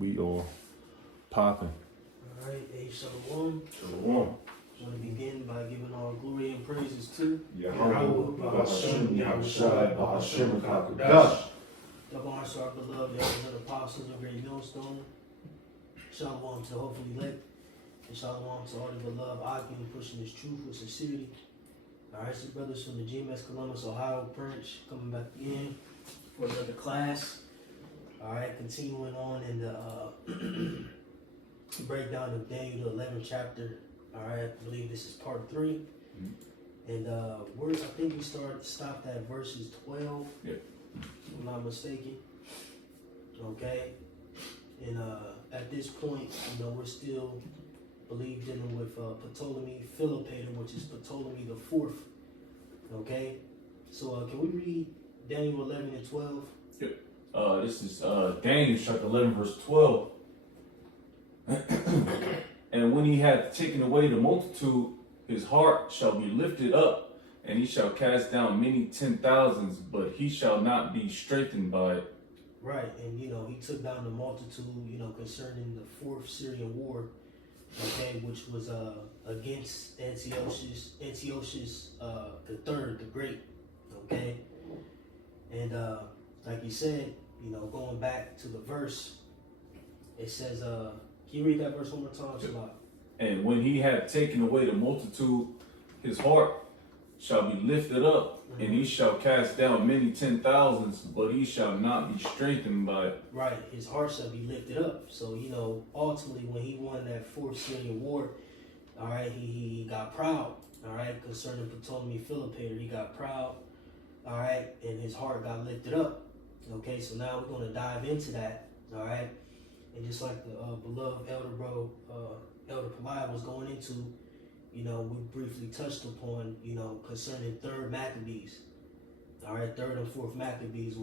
We all popping. Alright, hey, Shalom. Shalom. I want to begin by giving all glory and praises to Yahweh, Ba'ashem, Yahushai, Ba'ashem, HaKadosh. Double honors to our beloved elders and apostles of Great Millstone. Shalom to hopefully elect. And shalom to all the beloved Akim pushing this truth with sincerity. Alright, so brothers from the GMS Col, Ohio branch coming back in for another class. Alright, continuing on in the breakdown of Daniel, the 11th chapter. Alright, I believe this is part 3. And I think we stopped at verses 12. Yeah. If I'm not mistaken. Okay. And at this point, we're still dealing with Ptolemy Philopator, which is Ptolemy the Fourth. Okay. So can we read Daniel 11 and 12? Yep. This is Daniel chapter 11 verse 12. And when he hath taken away the multitude, his heart shall be lifted up, and he shall cast down many 10,000s, but he shall not be strengthened by it. Right, and he took down the multitude, concerning the Fourth Syrian War, okay, which was against Antiochus the Third, the Great, okay, and like you said, going back to the verse, it says, can you read that verse one more time? Yep. And when he hath taken away the multitude, his heart shall be lifted up, and he shall cast down many 10,000s, but he shall not be strengthened by it. Right, his heart shall be lifted up. So, ultimately when he won that Fourth Syrian War, all right, he got proud, all right, concerning Ptolemy Philopator. He got proud, all right, and his heart got lifted up. Okay, so now we're going to dive into that, all right. And just like the beloved Elder Peliah was going into, we briefly touched upon, concerning Third Maccabees. All right, Third and Fourth Maccabees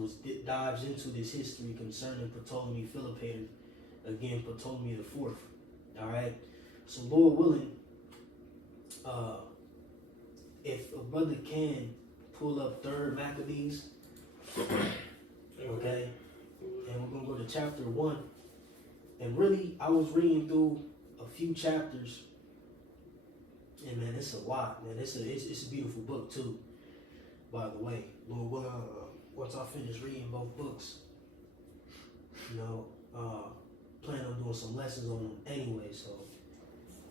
dives into this history concerning Ptolemy Philopator, again, Ptolemy the Fourth. All right, so Lord willing, if a brother can pull up Third Maccabees, okay, and we're going to go to chapter 1. And really, I was reading through a few chapters, and man, it's a lot, man. It's a beautiful book too, by the way. Lord, once I finish reading both books, plan on doing some lessons on them anyway. So,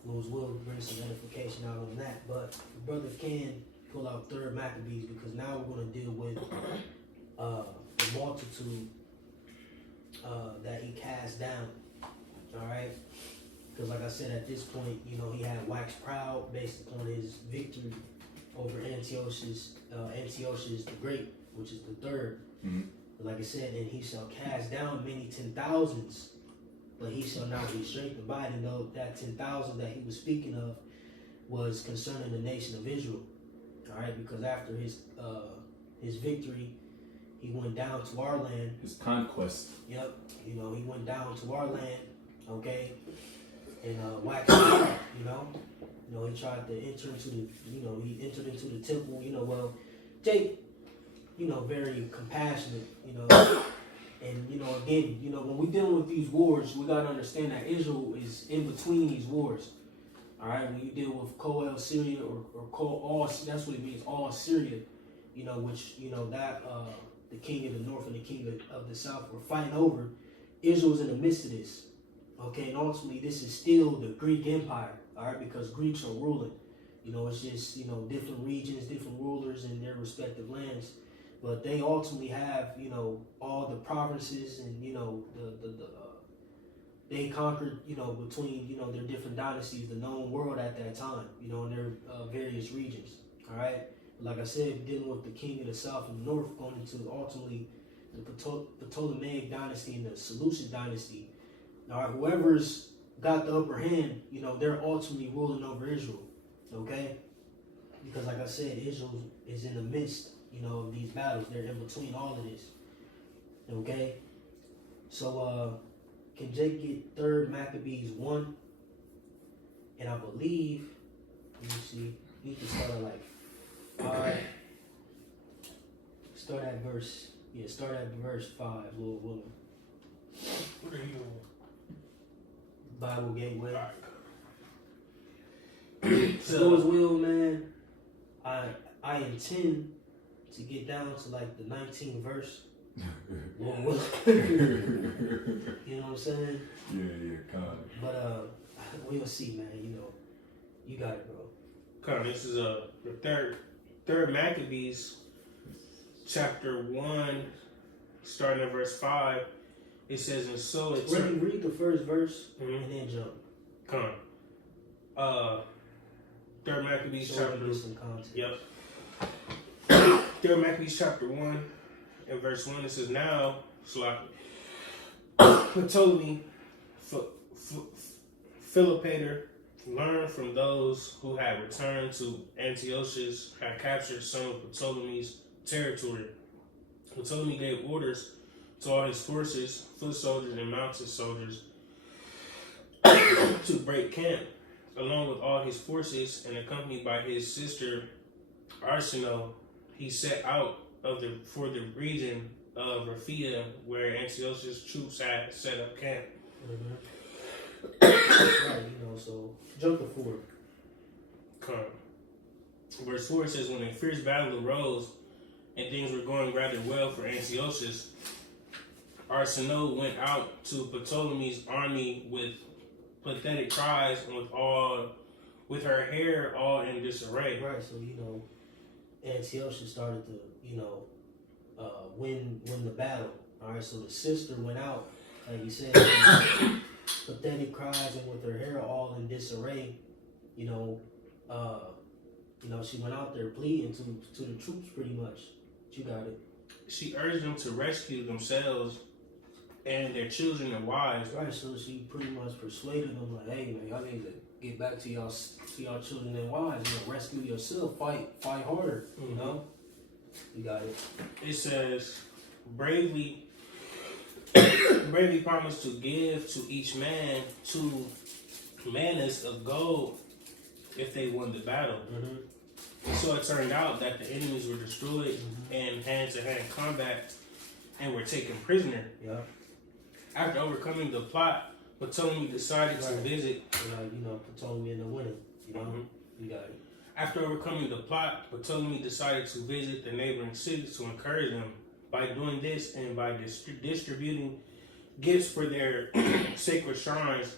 Lord's will bring some edification out on that. But if the brother can pull out Third Maccabees, because now we're going to deal with the multitude that he cast down. All right, because like I said, at this point, he had waxed proud based upon his victory over Antiochus the Great, which is the third. But like I said, and he shall cast down many 10,000s, but he shall not be strengthened by it. And though that 10,000 that he was speaking of was concerning the nation of Israel. All right, because after his victory, he went down to our land. His conquest. Yep, he went down to our land. Okay, and waxed out, he tried to enter into the, he entered into the temple, well, Jake, very compassionate, and, again, when we dealing with these wars, we got to understand that Israel is in between these wars, all right, when you deal with Col Syria or Col all, that's what it means, all Syria, which, that the king of the north and the king of the south were fighting over. Israel's in the midst of this. Okay, and ultimately this is still the Greek Empire, all right, because Greeks are ruling. It's just, different regions, different rulers in their respective lands. But they ultimately have, all the provinces and, they conquered, between, their different dynasties, the known world at that time, in their various regions, all right. Like I said, dealing with the king of the south and the north, going into ultimately the Ptolemaic dynasty and the Seleucid dynasty. All right, whoever's got the upper hand, they're ultimately ruling over Israel, okay? Because like I said, Israel is in the midst, of these battles. They're in between all of this, okay? So, can Jake get Third Maccabees 1? And I believe, let me see, you can start at like 5. Start at verse 5, Lord willing. What are you Bible Gateway. Alright. So, Lord's will, man. I intend to get down to like the 19th verse. You know what I'm saying? Yeah, kind of. But we'll see, man. You know, you got it, bro. Come on, this is the third Maccabees, chapter 1, starting at verse 5. It says, and so it Read the first verse Mhm. and then jump. Come on. Third Maccabees So chapter. give some context. Yep. Third Maccabees chapter 1 and verse 1. It says, now, Ptolemy, Philopator, learned from those who had returned to Antiochus, had captured some of Ptolemy's territory. Ptolemy gave orders to all his forces, foot soldiers and mounted soldiers, to break camp, along with all his forces, and accompanied by his sister Arsinoe, he set out for the region of Raphia, where Antiochus' troops had set up camp. Right, you know, so jump to 4. Come. Verse 4 says, when a fierce battle arose and things were going rather well for Antiochus, Arsinoe went out to Ptolemy's army with pathetic cries and with her hair all in disarray. Right, so you know, Antiochus started to, you know, win the battle. All right, so the sister went out, like you said, pathetic cries and with her hair all in disarray. You know, she went out there pleading to the troops, pretty much. You got it. She urged them to rescue themselves and their children and wives. Right, so she pretty much persuaded them, like, hey man, y'all need to get back to y'all children and wives. You know, rescue yourself, fight harder. You know, you got it. It says, bravely promised to give to each man 2 mannas of gold if they won the battle. And so it turned out that the enemies were destroyed in hand-to-hand combat and were taken prisoner. Yeah. After overcoming the plot, Ptolemy decided to visit. You know, Ptolemy in the winning. You know, you got it. After overcoming the plot, Ptolemy decided to visit the neighboring cities to encourage them. By doing this and by distributing gifts for their sacred shrines,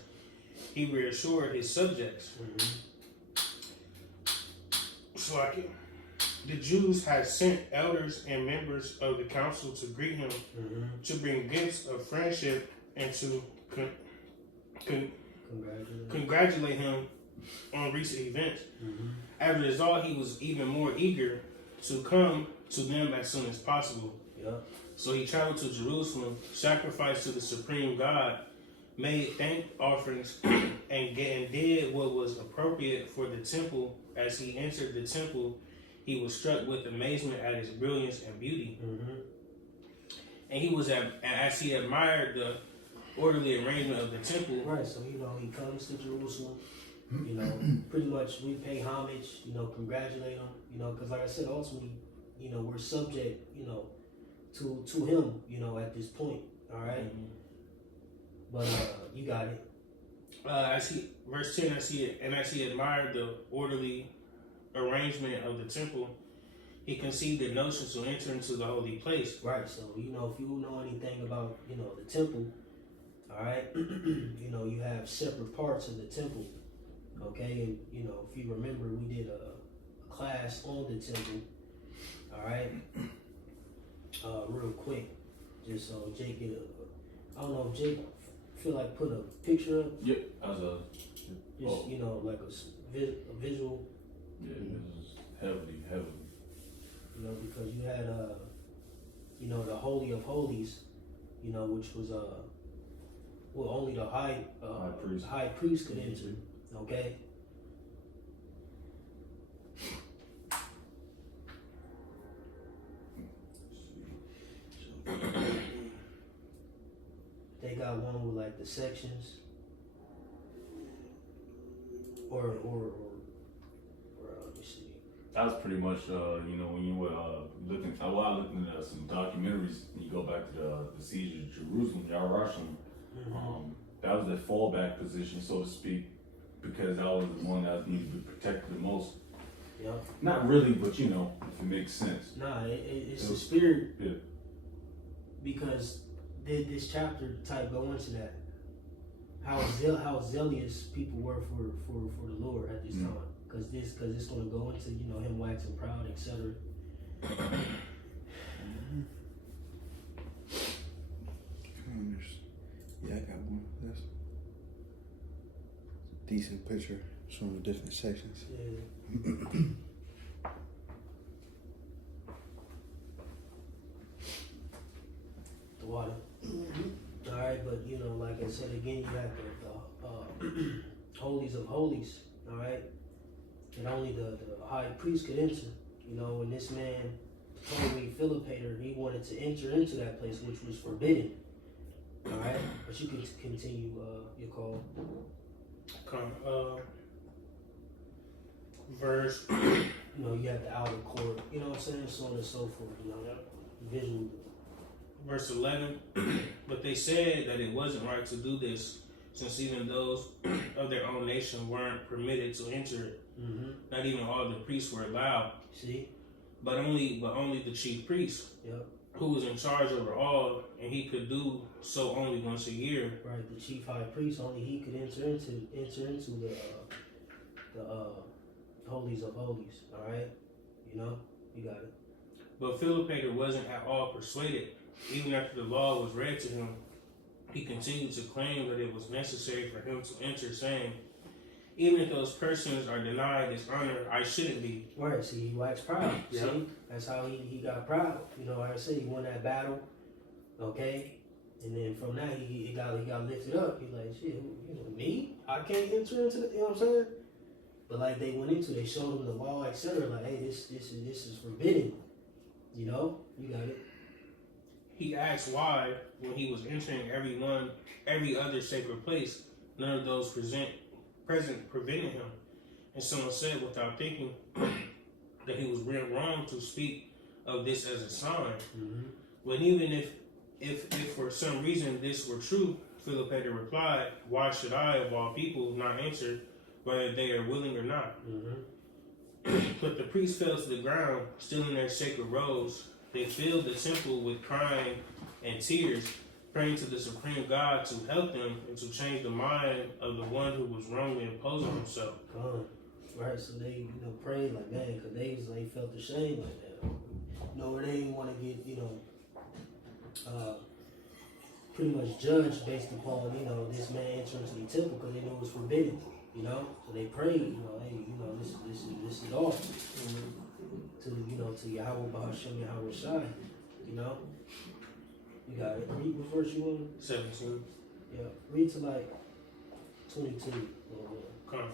he reassured his subjects. So the Jews had sent elders and members of the council to greet him, to bring gifts of friendship, and to congratulate him on recent events. As a result, he was even more eager to come to them as soon as possible. So he traveled to Jerusalem, sacrificed to the supreme God, made thank offerings, and did what was appropriate for the temple. As he entered the temple, he was struck with amazement at its brilliance and beauty. And he was as he admired the orderly arrangement of the temple. Right, so you know, he comes to Jerusalem. You know, pretty much we pay homage. You know, congratulate him. You know, because like I said, ultimately, you know, we're subject. You know, to him. You know, at this point. All right. But you got it. Verse 10, as he admired the orderly arrangement of the temple, he conceived the notion to enter into the holy place. Right, so, you know, if you know anything about, you know, the temple, all right, you know, you have separate parts of the temple, okay, and, you know, if you remember, we did a class on the temple, all right, real quick, just so Jake get I don't know if Jake feel like put a picture up. Yep, as you know, like a visual. Yeah, this is heavily. You know, because you had you know, the Holy of Holies, you know, which was only the high priest could enter. Okay. They got one with like the sections, or let me see. That was pretty much, you know, when you were looking, I looked into some documentaries, and you go back to the siege of Jerusalem, Yarashim. That was the fallback position, so to speak, because I was the one that needed to be protected the most. Yep. Not really, but you know, if it makes sense. Nah, it's the spirit. Yeah. Because this chapter type go into that. How zealous people were for the Lord at this time. Because it's going to go into, you know, him waxing proud, etc. Yeah, I got one. That's a decent picture showing the different sections. Yeah. The water. All right, but you know, like I said again, you have the holies of holies. All right, and only the high priest could enter. You know, when this man told me Philippator, he wanted to enter into that place, which was forbidden. All right, but you can continue your call. Verse. You know, you have the outer court. You know what I'm saying, so on and so forth. You know, visual. Verse 11. But they said that it wasn't right to do this, since even those of their own nation weren't permitted to enter it. Mm-hmm. Not even all the priests were allowed. See? But only the chief priest, Yep. who was in charge over all, and he could do so only once a year. Right, the chief high priest, only he could enter into the holies of holies. All right, you know, you got it. But Philippator wasn't at all persuaded. Even after the law was read to him, he continued to claim that it was necessary for him to enter, saying, "Even if those persons are denied this honor, I shouldn't be." Right, see, he waxed proud. Yeah. See, that's how he got proud. You know, like I said, he won that battle. Okay, and then from that he got lifted up. He like, shit, you know, me? I can't enter into the, you know what I'm saying? But like they went into, they showed him the law, etc. Like, hey, this is forbidden. You know, you got it. He asked why, when he was entering every other sacred place, none of those present prevented him. And someone said, without thinking, that he was real wrong to speak of this as a sign. Mm-hmm. When even if for some reason this were true, Philippator replied, "Why should I, of all people, not answer, whether they are willing or not?" Mm-hmm. But the priests fell to the ground, still in their sacred robes. They filled the temple with crying and tears, praying to the supreme God to help them and to change the mind of the one who was wrongly imposing himself. Right, so they, you know, prayed like, man, because they felt ashamed like that. You know, they didn't want to get, you know, pretty much judged based upon, you know, this man entering into the temple because they knew it was forbidden, you know. So they prayed, you know, hey, you know, this is off. To, you know, to Yahweh Bahashem Yahweh Shai, you know. You got it. Read what verse you want? 17. Yeah, read to like 22. Come.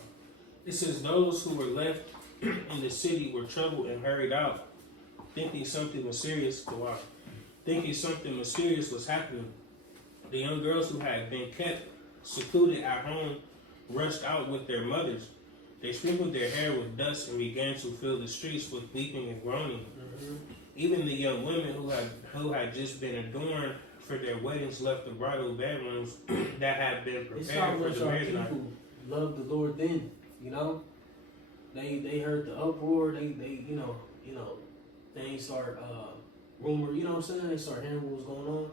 It says, those who were left in the city were troubled and hurried out, thinking something mysterious was happening. The young girls who had been kept secluded at home rushed out with their mothers. They sprinkled their hair with dust and began to fill the streets with weeping and groaning. Mm-hmm. Even the young women who had just been adorned for their weddings left the bridal bedrooms that had been prepared for the marriage night. People loved the Lord then, you know. They heard the uproar. They you know things start rumor. You know what I'm saying? They start hearing what was going on.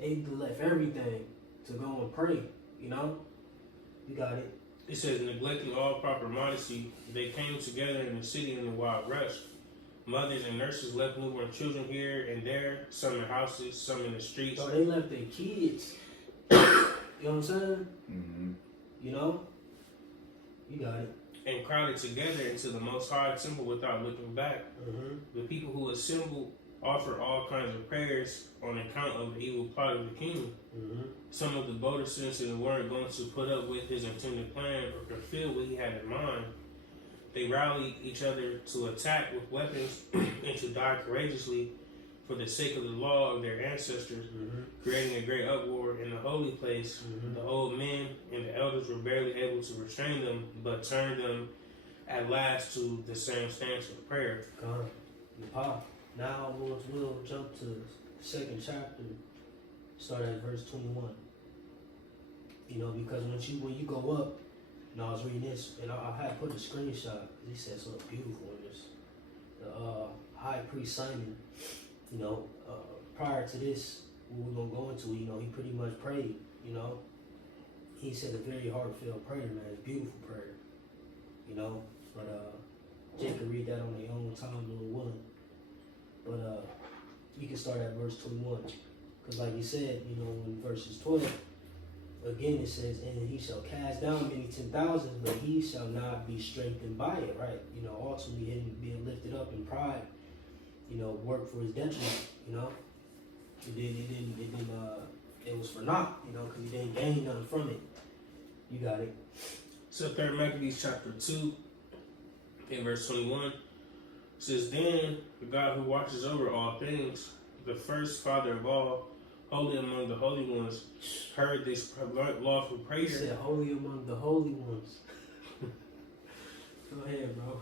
They left everything to go and pray. You know, you got it. It says, neglecting all proper modesty, they came together in the city in a wild rush. Mothers and nurses left newborn children here and there, some in houses, some in the streets. So they left their kids. You know what I'm saying? Mm-hmm. You know? You got it. And crowded together into the Most High temple without looking back. Mm-hmm. The people who assembled offered all kinds of prayers on account of the evil plot of the king. Mm-hmm. Some of the bolder citizens weren't going to put up with his intended plan or fulfill what he had in mind. They rallied each other to attack with weapons and to die courageously for the sake of the law of their ancestors, creating a great uproar in the holy place. The old men and the elders were barely able to restrain them, but turned them at last to the same stance of prayer. Gone. Nepal. Now we'll jump to the second chapter, start at verse 21. You know, because when you go up, and I was reading this, and I had put a screenshot. He said something beautiful in this. The high priest Simon, you know, prior to this, what we're gonna go into, you know, he pretty much prayed. You know, he said a very heartfelt prayer, man. It's a beautiful prayer. You know, but Jake can read that on their own time, Lord willing. But you can start at verse 21, because like you said, you know, in verses 12. Again, it says, and he shall cast down many 10,000s, but he shall not be strengthened by it, right? You know, ultimately him being lifted up in pride, you know, worked for his detriment, you know. It was for naught, you know, because he didn't gain nothing from it. You got it. So 3 Maccabees chapter 2, in verse 21, says, then the God who watches over all things, the first father of all, holy among the holy ones, heard this lawful prayer. He said, holy among the holy ones. Go ahead, bro.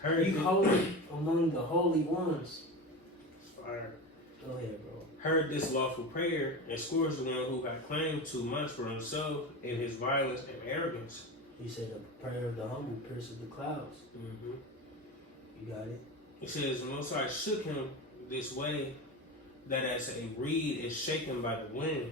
Heard you holy among the holy ones. Fire. Go ahead, bro. Heard this lawful prayer and scourged the one who had claimed too much for himself in his violence and arrogance. He said, the prayer of the humble pierces the clouds. Mm-hmm. You got it. It says, the Most High shook him this way, that as a reed is shaken by the wind,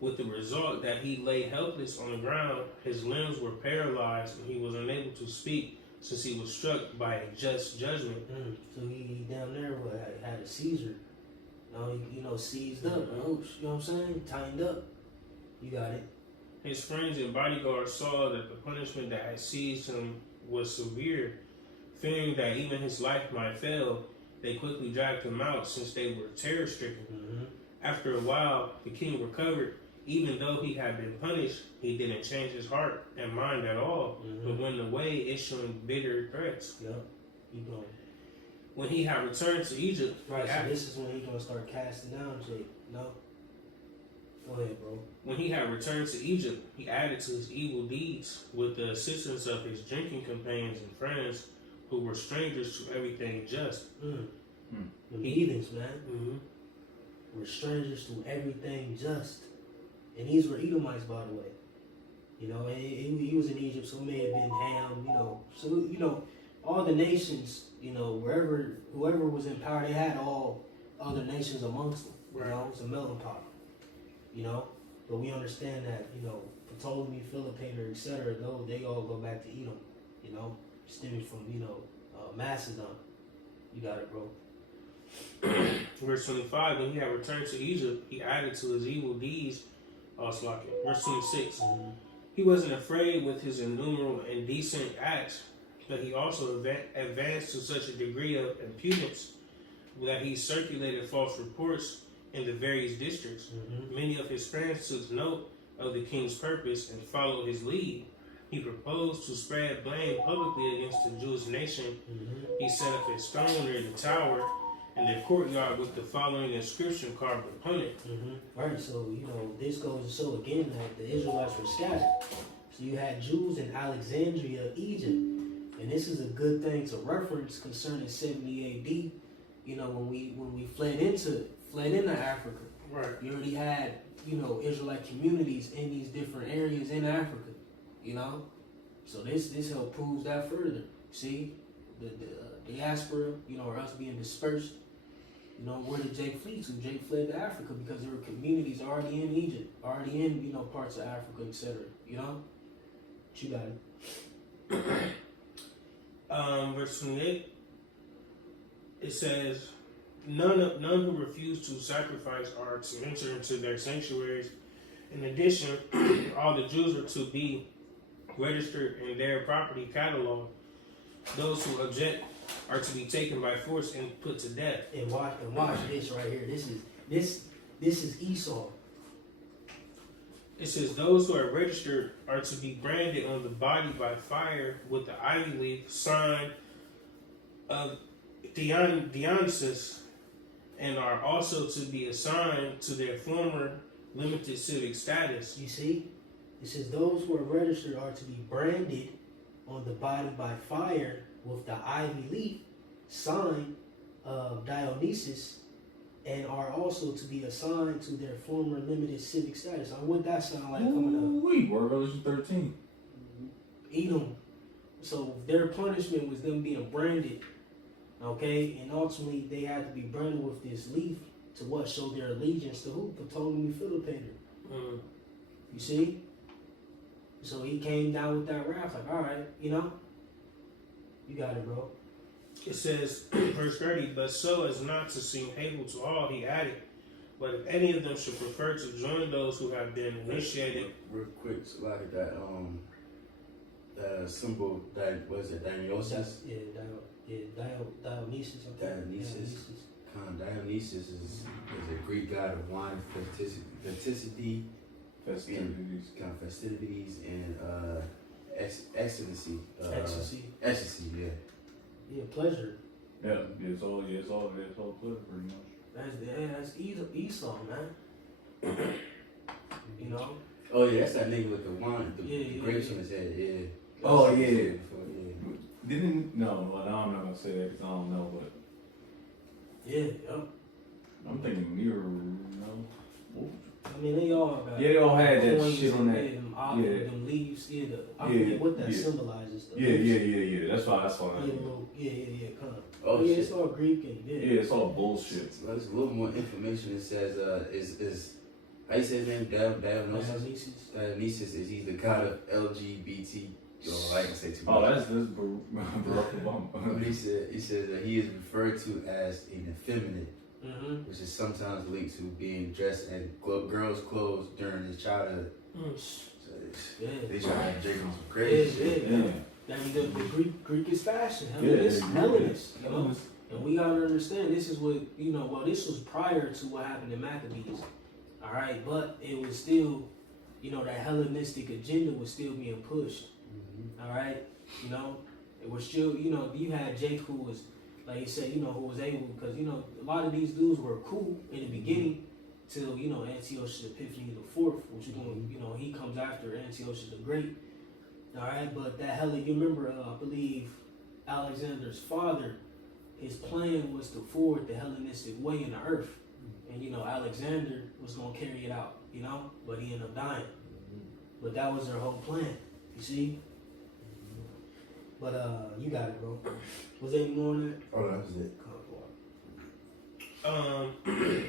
with the result that he lay helpless on the ground, his limbs were paralyzed, and he was unable to speak, since he was struck by a just judgment. So he down there had a seizure. You know, seized up. You know what I'm saying? Tightened up. You got it. His friends and bodyguards saw that the punishment that had seized him was severe. Fearing that even his life might fail, they quickly dragged him out, since they were terror-stricken. Mm-hmm. After a while, the king recovered. Even though he had been punished, he didn't change his heart and mind at all, but went away issuing bitter threats. Yep. Keep going. When he had returned to Egypt, Right, so this is when he's going to start casting down Jake. No? Go ahead, bro. When he had returned to Egypt, he added to his evil deeds with the assistance of his drinking companions and friends, who were strangers to everything just. The heathens, man. Were strangers to everything just. And these were Edomites, by the way. You know, and he was in Egypt, so it may have been Ham, you know. So, you know, all the nations, you know, whoever was in power, they had all other nations amongst them. You know, it's a melting pot. You know, but we understand that, you know, Ptolemy, Philopator, etc., they all go back to Edom, you know, stemming from, you know, Macedon. You got it, bro. Verse 25, when he had returned to Egypt, he added to his evil deeds. Verse 26, he wasn't afraid with his innumerable indecent acts, but he also advanced to such a degree of impudence that he circulated false reports in the various districts. Many of his friends took note of the king's purpose and followed his lead. He proposed to spread blame publicly against the Jewish nation. He set up a stone near the tower in the courtyard with the following inscription carved upon it. Right, so, you know, this goes to show again that the Israelites were scattered. So you had Jews in Alexandria, Egypt. And this is a good thing to reference concerning 70 AD. You know, when we fled into Africa. Right. You already had, you know, Israelite communities in these different areas in Africa. You know? So this help proves that further. See? The diaspora, you know, or us being dispersed. You know, where did Jake flee to? Jake fled to Africa because there were communities already in Egypt, already in, you know, parts of Africa, etc. You know? But you got it. Verse 28, it says, none who refuse to sacrifice are to enter into their sanctuaries. In addition, all the Jews are to be registered in their property catalog. Those who object are to be taken by force and put to death. And watch this right here. This is Esau. It says those who are registered are to be branded on the body by fire with the ivy leaf sign of Dionysus, and are also to be assigned to their former limited civic status. You see? It says those who are registered are to be branded on the body by fire with the ivy leaf sign of Dionysus, and are also to be assigned to their former limited civic status. Now, what that sound like coming up? Word Revelation 13. Edom. So their punishment was them being branded, okay? And ultimately, they had to be branded with this leaf to what? Show their allegiance to who? Ptolemy Philopator. You see? So he came down with that wrath, like, all right, you know? You got it, bro. It says, verse 30, but so as not to seem hateful to all, he added, but if any of them should prefer to join those who have been initiated. Real quick, so like that symbol, that was it, Dionysus? Dionysus. Okay. Dionysus is a Greek god of wine, festivities, and ecstasy. Ecstasy, yeah. Yeah, pleasure. Yeah, it's all good pretty much. That's Esau, man. You know? Oh yeah, that's that nigga with the wine, the grapes on his head, yeah. Oh yeah. Yeah. No, I'm not gonna say that because I don't know, but Yeah, yep. I'm thinking mirror, no. I mean, they all got. Yeah, they all had that coins, shit on that. Them olive, Yeah. them leaves. Yeah, I forget what that symbolizes. Though. Yeah. That's why. Come on. Oh, yeah, shit. it's all Greek and Yeah, it's all bullshit. So there's a little more information. It says, is how you say his name? Dionysus. Dionysus is he's the god of LGBT. Oh, I can say too much. Oh, that's Barack Obama. But he said that he is referred to as an effeminate, which is sometimes linked to being dressed in girls' clothes during his childhood. So they try to drink him some crazy shit. Yeah. I mean, the Greek is fashion. Yeah, Hellenist. You know? And we gotta understand this is what well, this was prior to what happened in Maccabees. All right, but it was still, that Hellenistic agenda was still being pushed. All right, it was still, you had Jake who was, like you said, who was able, because a lot of these dudes were cool in the beginning till Antiochus Epiphanes the IV, which he comes after Antiochus the Great. All right, but that you remember, I believe Alexander's father, his plan was to forward the Hellenistic way in the earth, and Alexander was gonna carry it out, but he ended up dying. But that was their whole plan, you see. But you got it, bro. Was there any more on that? Oh, that was it.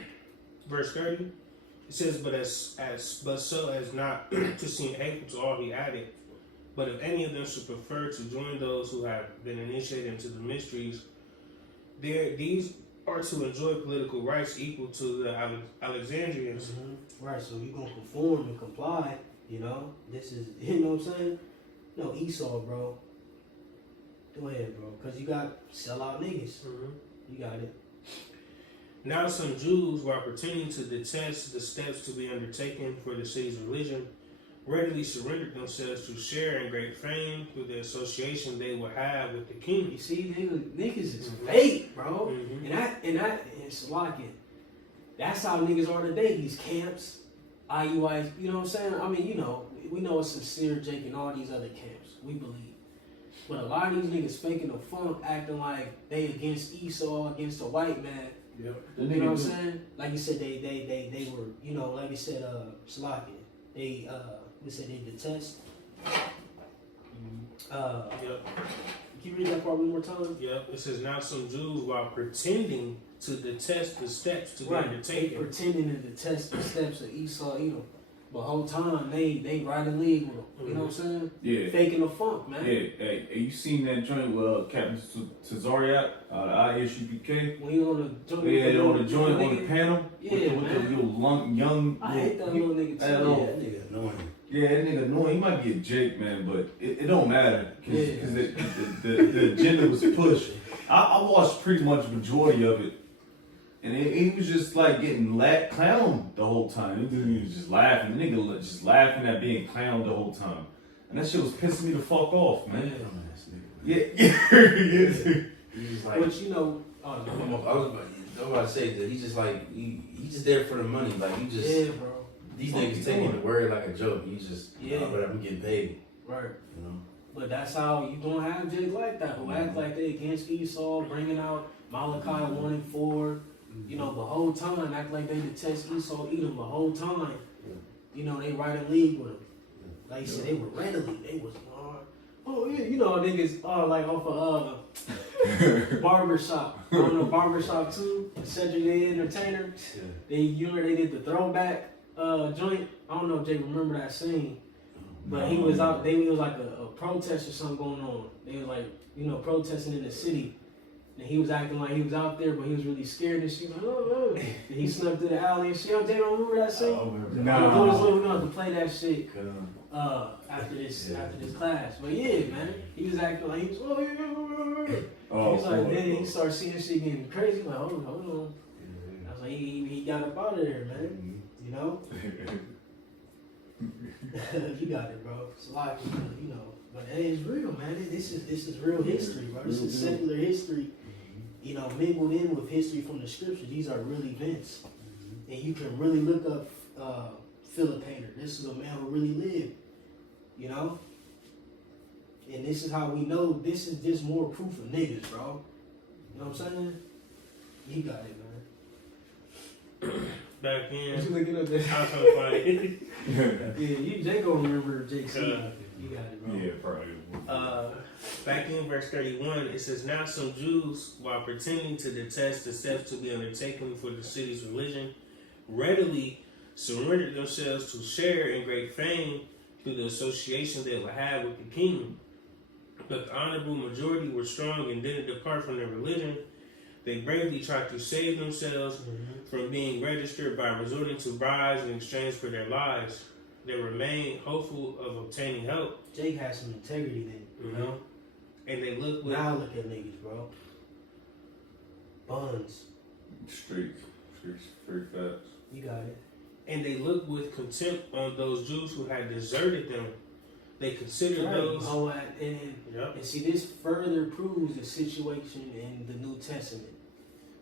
Verse 30, it says, but so as not to seem hateful to all, he added, but if any of them should prefer to join those who have been initiated into the mysteries, these are to enjoy political rights equal to the Alexandrians. Right, so you're gonna conform and comply, This is, what I'm saying? No, Esau, bro. Go ahead, bro, because you got sellout niggas. You got it. Now some Jews, while pretending to detest the steps to be undertaken for the city's religion, readily surrendered themselves to share in great fame through the association they will have with the king. You see, niggas is fake, bro. And it's like it. That's how niggas are today. These camps, IUIs, you know what I'm saying? I mean, we know it's sincere Jake and all these other camps. We believe. But a lot of these niggas faking the funk, acting like they against Esau, against the white man. Yep. You know what I'm saying? Like you said, they were, like you said, Slocky. They said they detest. Yep. Can you read that part one more time? Yep. It says, now some Jews, while pretending to detest the steps to be They undertaken. pretending to detest the steps of Esau, Edom. But whole time they right in league with them. You know what I'm saying? Yeah. Faking the funk, man. Yeah. Hey, you seen that joint with Captain Tazariak, the ISUPK? When he on the joint. Yeah, on the joint on the panel. Yeah, with the man. little young. I hate that little nigga too. That nigga annoying. Yeah, that nigga annoying. He might be a Jake, man, but it don't matter because the agenda was pushed. I watched pretty much majority of it, and he was just like getting clowned the whole time. He was just laughing. The nigga was just laughing at being clowned the whole time, and that shit was pissing me the fuck off, man. Yeah. He's like, Which I was about to say that he's just like he's just there for the money. Like he just yeah, bro. these niggas taking the word like a joke. He's just but I'm getting paid. Right. But that's how you gonna have Jake like that, who act like they against Esau, bringing out Malachi 1 and 4. You know, the whole time, act like they detest Esau, Edom the whole time. You know, they right in league with him. Like you said, they were readily. They was, oh yeah, you know, niggas like off of Barbershop. I don't know, Barbershop 2, Cedric the Entertainer. They, you remember they did the throwback joint. I don't know if Jay remember that scene. But he was out, it was like a protest or something going on. They was like, you know, protesting in the city. And he was acting like he was out there, but he was really scared and shit. Like, oh. And he snuck through the alley and shit. Yo, Jay, don't remember that scene? We're gonna have to play that shit after this class. But yeah, man, he was acting like he was, he was like, then he started seeing shit getting crazy. Like, hold on. I was like, he got up out of there, man. You know? You got it, bro. It's a lot, you know. But hey, it's real, man. This is real history, bro. This is secular history, you know, mingled in with history from the scripture. These are real events. And you can really look up Philip Hayter. This is a man who really lived, you know? And this is how we know this is just more proof of niggas, bro. You know what I'm saying? You got it, man. Back in, What you looking up there? I was trying to find it. Yeah, Jay gonna remember Jake C. You got it, bro. Yeah, probably. Back in verse 31, it says, "Now some Jews, while pretending to detest the steps to be undertaken for the city's religion, readily surrendered themselves to share in great fame through the association they would have with the kingdom. But the honorable majority were strong and didn't depart from their religion. They bravely tried to save themselves from being registered by resorting to bribes in exchange for their lives. They remained hopeful of obtaining help." Jake has some integrity then, you know? And they look with Now look at niggas, bro. Buns. Streets, very fast. You got it. and they looked with contempt on those Jews who had deserted them. They considered those. Oh, and see, this further proves the situation in the New Testament.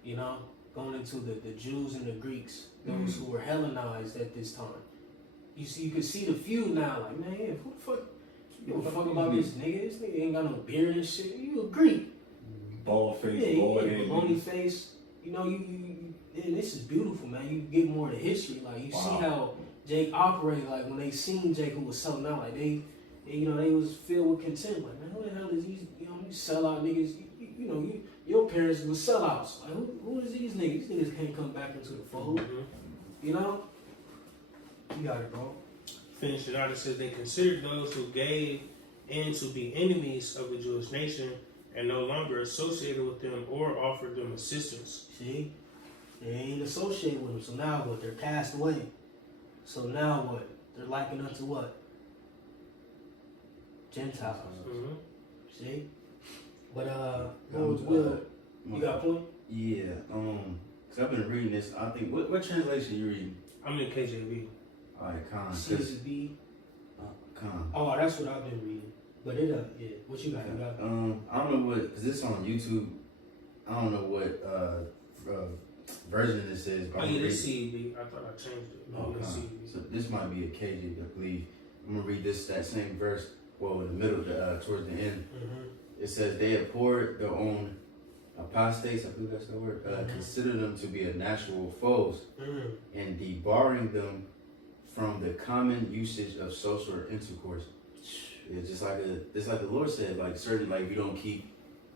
You know, going into the Jews and the Greeks, those who were Hellenized at this time. You see, you can see the feud now. Like, man, yeah, who the fuck? You don't fuck about this nigga. This nigga ain't got no beard and shit. You a Greek? Bald face, yeah, bony face. You know, and this is beautiful, man. You get more of the history. Like, you see how Jake operated. Like, when they seen Jake who was selling out, like they was filled with contempt. Like, man, who the hell is these? You know, these sellout niggas. Your parents were sellouts. Like, who is these niggas? These niggas can't come back into the fold. You know. You got it, bro. Finish it out. It says they considered those who gave in to be enemies of the Jewish nation and no longer associated with them or offered them assistance. See? They ain't associated with them. So now what? They're cast away. So now what? They're likened unto what? Gentiles. See? But Will, you got a point? Yeah. Cause I've been reading this. I think what translation you reading? I'm in KJV. All right, Con. CSB. Con. Oh, that's what I've been reading. But yeah. What you got? I don't know what, cause this on YouTube. I don't know what version this is. But Oh yeah, this CEV. I thought I changed it. No, Okay. it's CEV. So this might be a KJ, I believe. I'm gonna read that same verse. Well, in the middle, towards the end, it says they abhorred their own apostates. I believe that's the word. Consider them to be a natural foes, and debarring them from the common usage of social intercourse. It's just like the Lord said, like certain, like you don't keep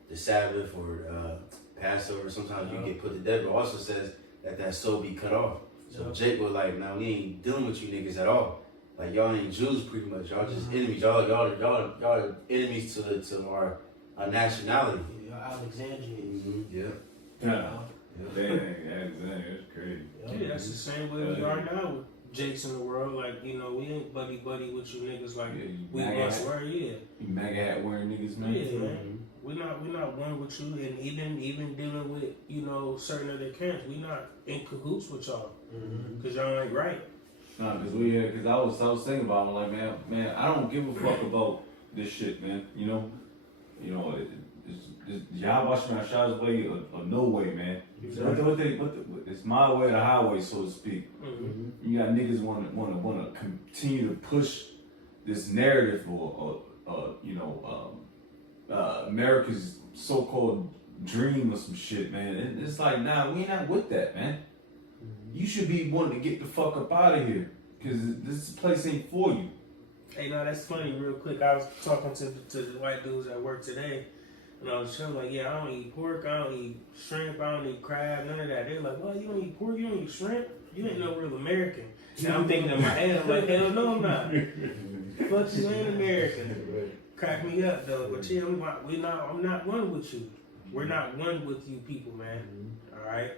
the Sabbath or Passover. Sometimes you get put to death. But also says that soul be cut off. So Jake was like, "Now we ain't dealing with you niggas at all. Like y'all ain't Jews, pretty much. Y'all just enemies. Y'all are enemies to our nationality." Alexandrians. Yeah. That's crazy. Yeah, that's the same way we are now with Jakes in the world. Like, we ain't buddy with you niggas like we once were. Yeah. You MAGA hat wearing niggas, man. Yeah, man. We're not one with you, and even dealing with certain other camps, we not in cahoots with y'all because y'all ain't right. Nah, cause I was thinking about it, like man, I don't give a fuck about this shit, man. Y'all watching our shots way or no way, man. It's my way or the highway, so to speak. You got niggas wanna continue to push this narrative or America's so-called dream or some shit, man. And it's like, nah, we not with that, man. You should be wanting to get the fuck up out of here, cause this place ain't for you. Hey, no, that's funny. Real quick, I was talking to the white dudes at work today, and I was telling them, like, yeah, I don't eat pork, I don't eat shrimp, I don't eat crab, none of that. They're like, well, you don't eat pork, you don't eat shrimp, you ain't no real American. And I'm thinking in my head, I'm like, hell no, I'm not. Fuck you, ain't American. Crack me up though, but yeah, I'm not one with you. We're not one with you people, man. All right.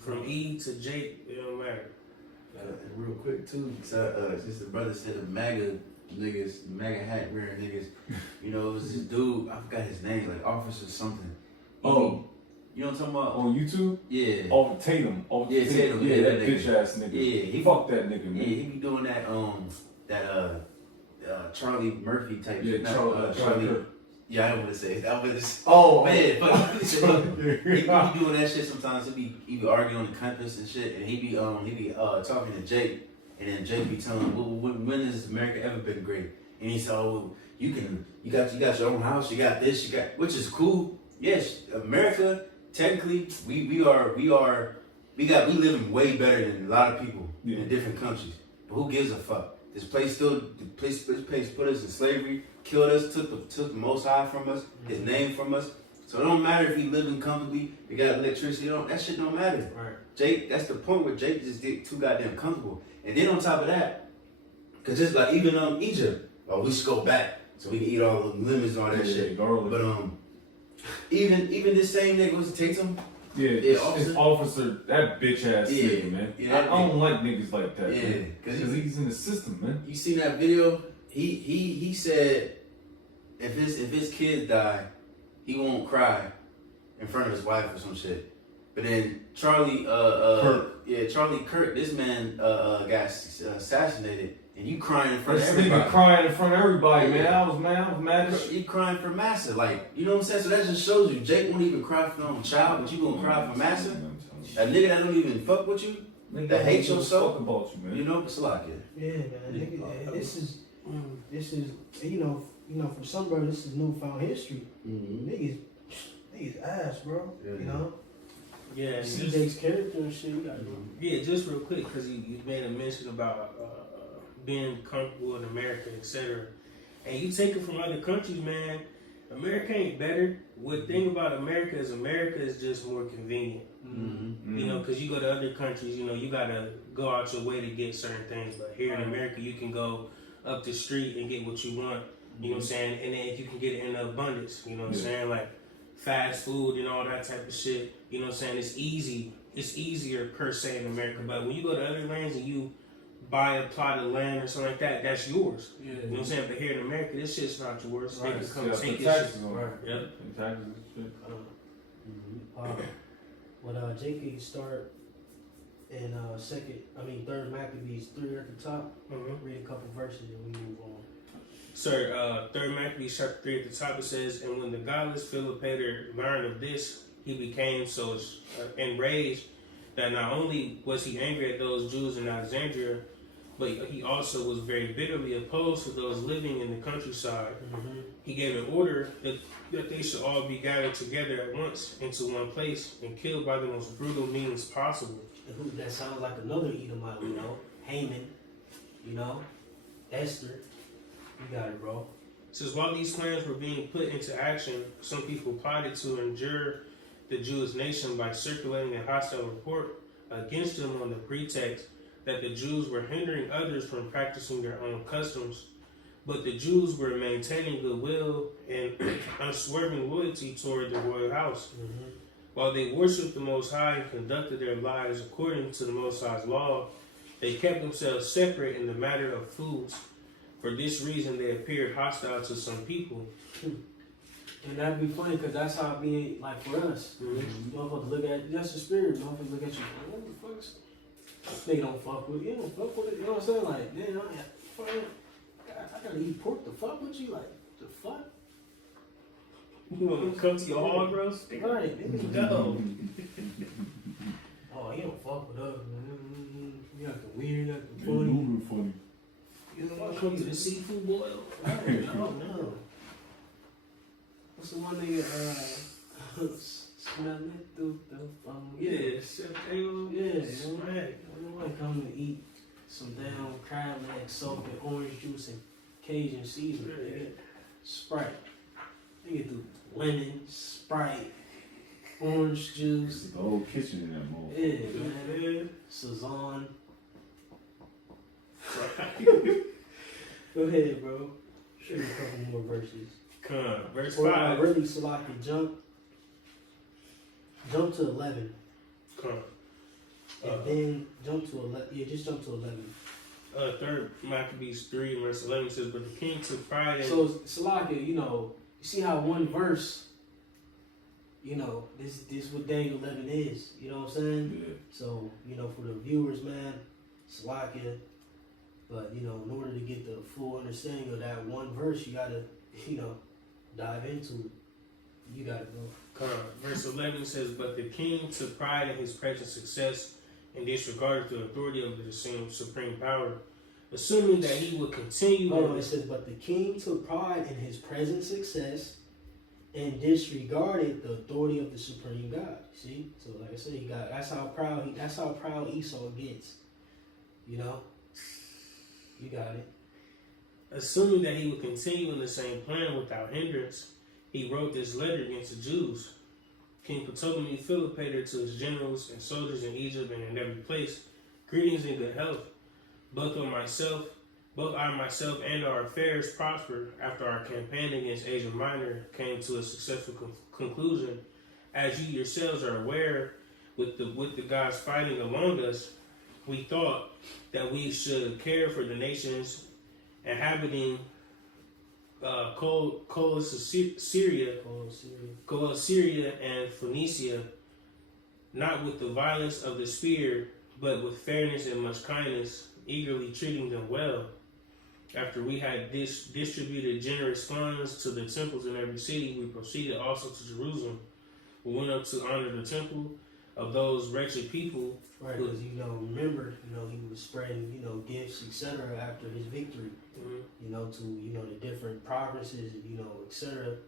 From E to Jake, it don't matter. Real quick too, since the brother said the MAGA niggas, MAGA hat wearing niggas, you know, it was this dude, I forgot his name, like Officer something. Oh. You know what I'm talking about? On YouTube? Yeah. Oh, Tatum. Oh, Yeah, Tatum. Yeah, Yeah, that that bitch ass nigga. Yeah, Fuck that nigga, man. Yeah, he be doing that Charlie Murphy type Yeah, shit. Charlie. Yeah, I don't want to say it. I want to say. Oh, man, fuck. He be doing that shit sometimes. He be arguing on the campus and shit, and he be talking to Jake, and then Jake be telling him, well, when has America ever been great? And he said, oh, well, you got your own house, you got this, which is cool. Yes, America, technically, we living way better than a lot of people in different countries. But who gives a fuck? This place put us in slavery, killed us, took the Most High from us, His name from us. So it don't matter if he living comfortably, they got electricity, that shit don't matter. Right. Jake, that's the point where Jake just get too goddamn comfortable. And then on top of that, cause it's like even Egypt, we should go back so we can eat all the lemons and all that shit. Garlic. But even this same nigga was Tatum. Yeah, it's officer, that bitch ass nigga, man. Yeah, I don't like niggas like that, yeah, man. Because he's in the system, man. You seen that video? He said if his kids die, he won't cry in front of his wife or some shit. But then Charlie Kirk, this man got assassinated, and you crying in front of everybody. Nigga crying in front of everybody, man. I was mad as shit. You crying for Massa, like, you know what I'm saying? So that just shows you Jake won't even cry for no child, but you gonna cry for Massa? A nigga that don't even fuck with you, that hates your soul. Fuck about you, man. You know, it's a lot, kid. Yeah, man. Nigga, this is you know, for some brothers this is newfound history. Niggas ass, bro. Yeah. You know. Yeah, CJ's character and shit. Yeah, just real quick, because you made a mention about being comfortable in America, etc. And you take it from other countries, man. America ain't better. What thing about America is just more convenient. You know, because you go to other countries, you know, you gotta go out your way to get certain things. But here in America, you can go up the street and get what you want. You know what I'm saying? And then if you can get it in abundance, you know what I'm saying? Like fast food and all that type of shit. You know what I'm saying? It's easy. It's easier per se in America. But when you go to other lands and you buy a plot of land or something like that, that's yours. You know what I'm saying? But here in America, this shit's not yours. They can come take your shit. Right. Yep. Taxes and shit. When Jake start in third Maccabees 3 at the top, read a couple verses and we move on. Sir, 3 Maccabees chapter 3 at the top, it says, and when the godless Philopator learned of this, he became so enraged that not only was he angry at those Jews in Alexandria, but he also was very bitterly opposed to those living in the countryside. He gave an order that they should all be gathered together at once into one place and killed by the most brutal means possible. That sounds like another Edomite, you know? Haman, you know? Esther. You got it, bro. It says, while these plans were being put into action, some people plotted to injure the Jewish nation by circulating a hostile report against them on the pretext that the Jews were hindering others from practicing their own customs. But the Jews were maintaining goodwill and unswerving loyalty toward the royal house. While they worshipped the Most High and conducted their lives according to the Most High's law, they kept themselves separate in the matter of foods. For this reason, they appeared hostile to some people. And that'd be funny because that's how it be like for us. Motherfuckers look at that's the spirit. Motherfuckers look at you. What the fuck's they don't fuck with it. You don't fuck with it. You know what I'm saying? Like, man, I gotta eat pork to fuck with you. Like, the fuck? You want to come to your hog roast? Right, niggas go. Oh, you don't fuck with us, man. You got the weird, you got the funny. You don't want to come to the seafood boil? Right, no. What's the one nigga, Smell it through the phone. Yeah, Chef Avo. Yeah, Smack. Nobody come to eat some damn crab legs soaked in orange juice and Cajun seasoning. Nigga. Sprite. Nigga do lemon, Sprite, orange juice. The whole kitchen in that moment. Yeah, man. Sazon. Go ahead, bro. Shoot a couple more verses. Come on, verse Or 5. really, Salaki, jump to 11. Come on. And then jump to 11. Yeah, just jump to 11. Third Maccabees 3 verse 11 says, but the king took pride in... So, Salaki, you see how one verse, this what Daniel 11 is. You know what I'm saying? Yeah. So, for the viewers, man, Salakia. But, in order to get the full understanding of that one verse, you gotta, dive into it. You gotta go. Come on. Verse 11 says, but the king took pride in his present success and disregarded the authority of the supreme power, assuming that he would continue... Hold on, it says, but the king took pride in his present success and disregarded the authority of the supreme God. See? So like I said, that's how proud Esau gets. You got it. Assuming that he would continue in the same plan without hindrance, he wrote this letter against the Jews. King Ptolemy Philopator to his generals and soldiers in Egypt and in every place, greetings and good health. Both I myself and our affairs prospered after our campaign against Asia Minor came to a successful conclusion. As you yourselves are aware, with the gods fighting among us, we thought that we should care for the nations inhabiting Col Syria and Phoenicia, not with the violence of the spear, but with fairness and much kindness, eagerly treating them well. After we had distributed generous funds to the temples in every city, we proceeded also to Jerusalem. We went up to honor the temple of those wretched people. Right, because remember, he was spreading, gifts, etc. after his victory, to the different provinces, etc.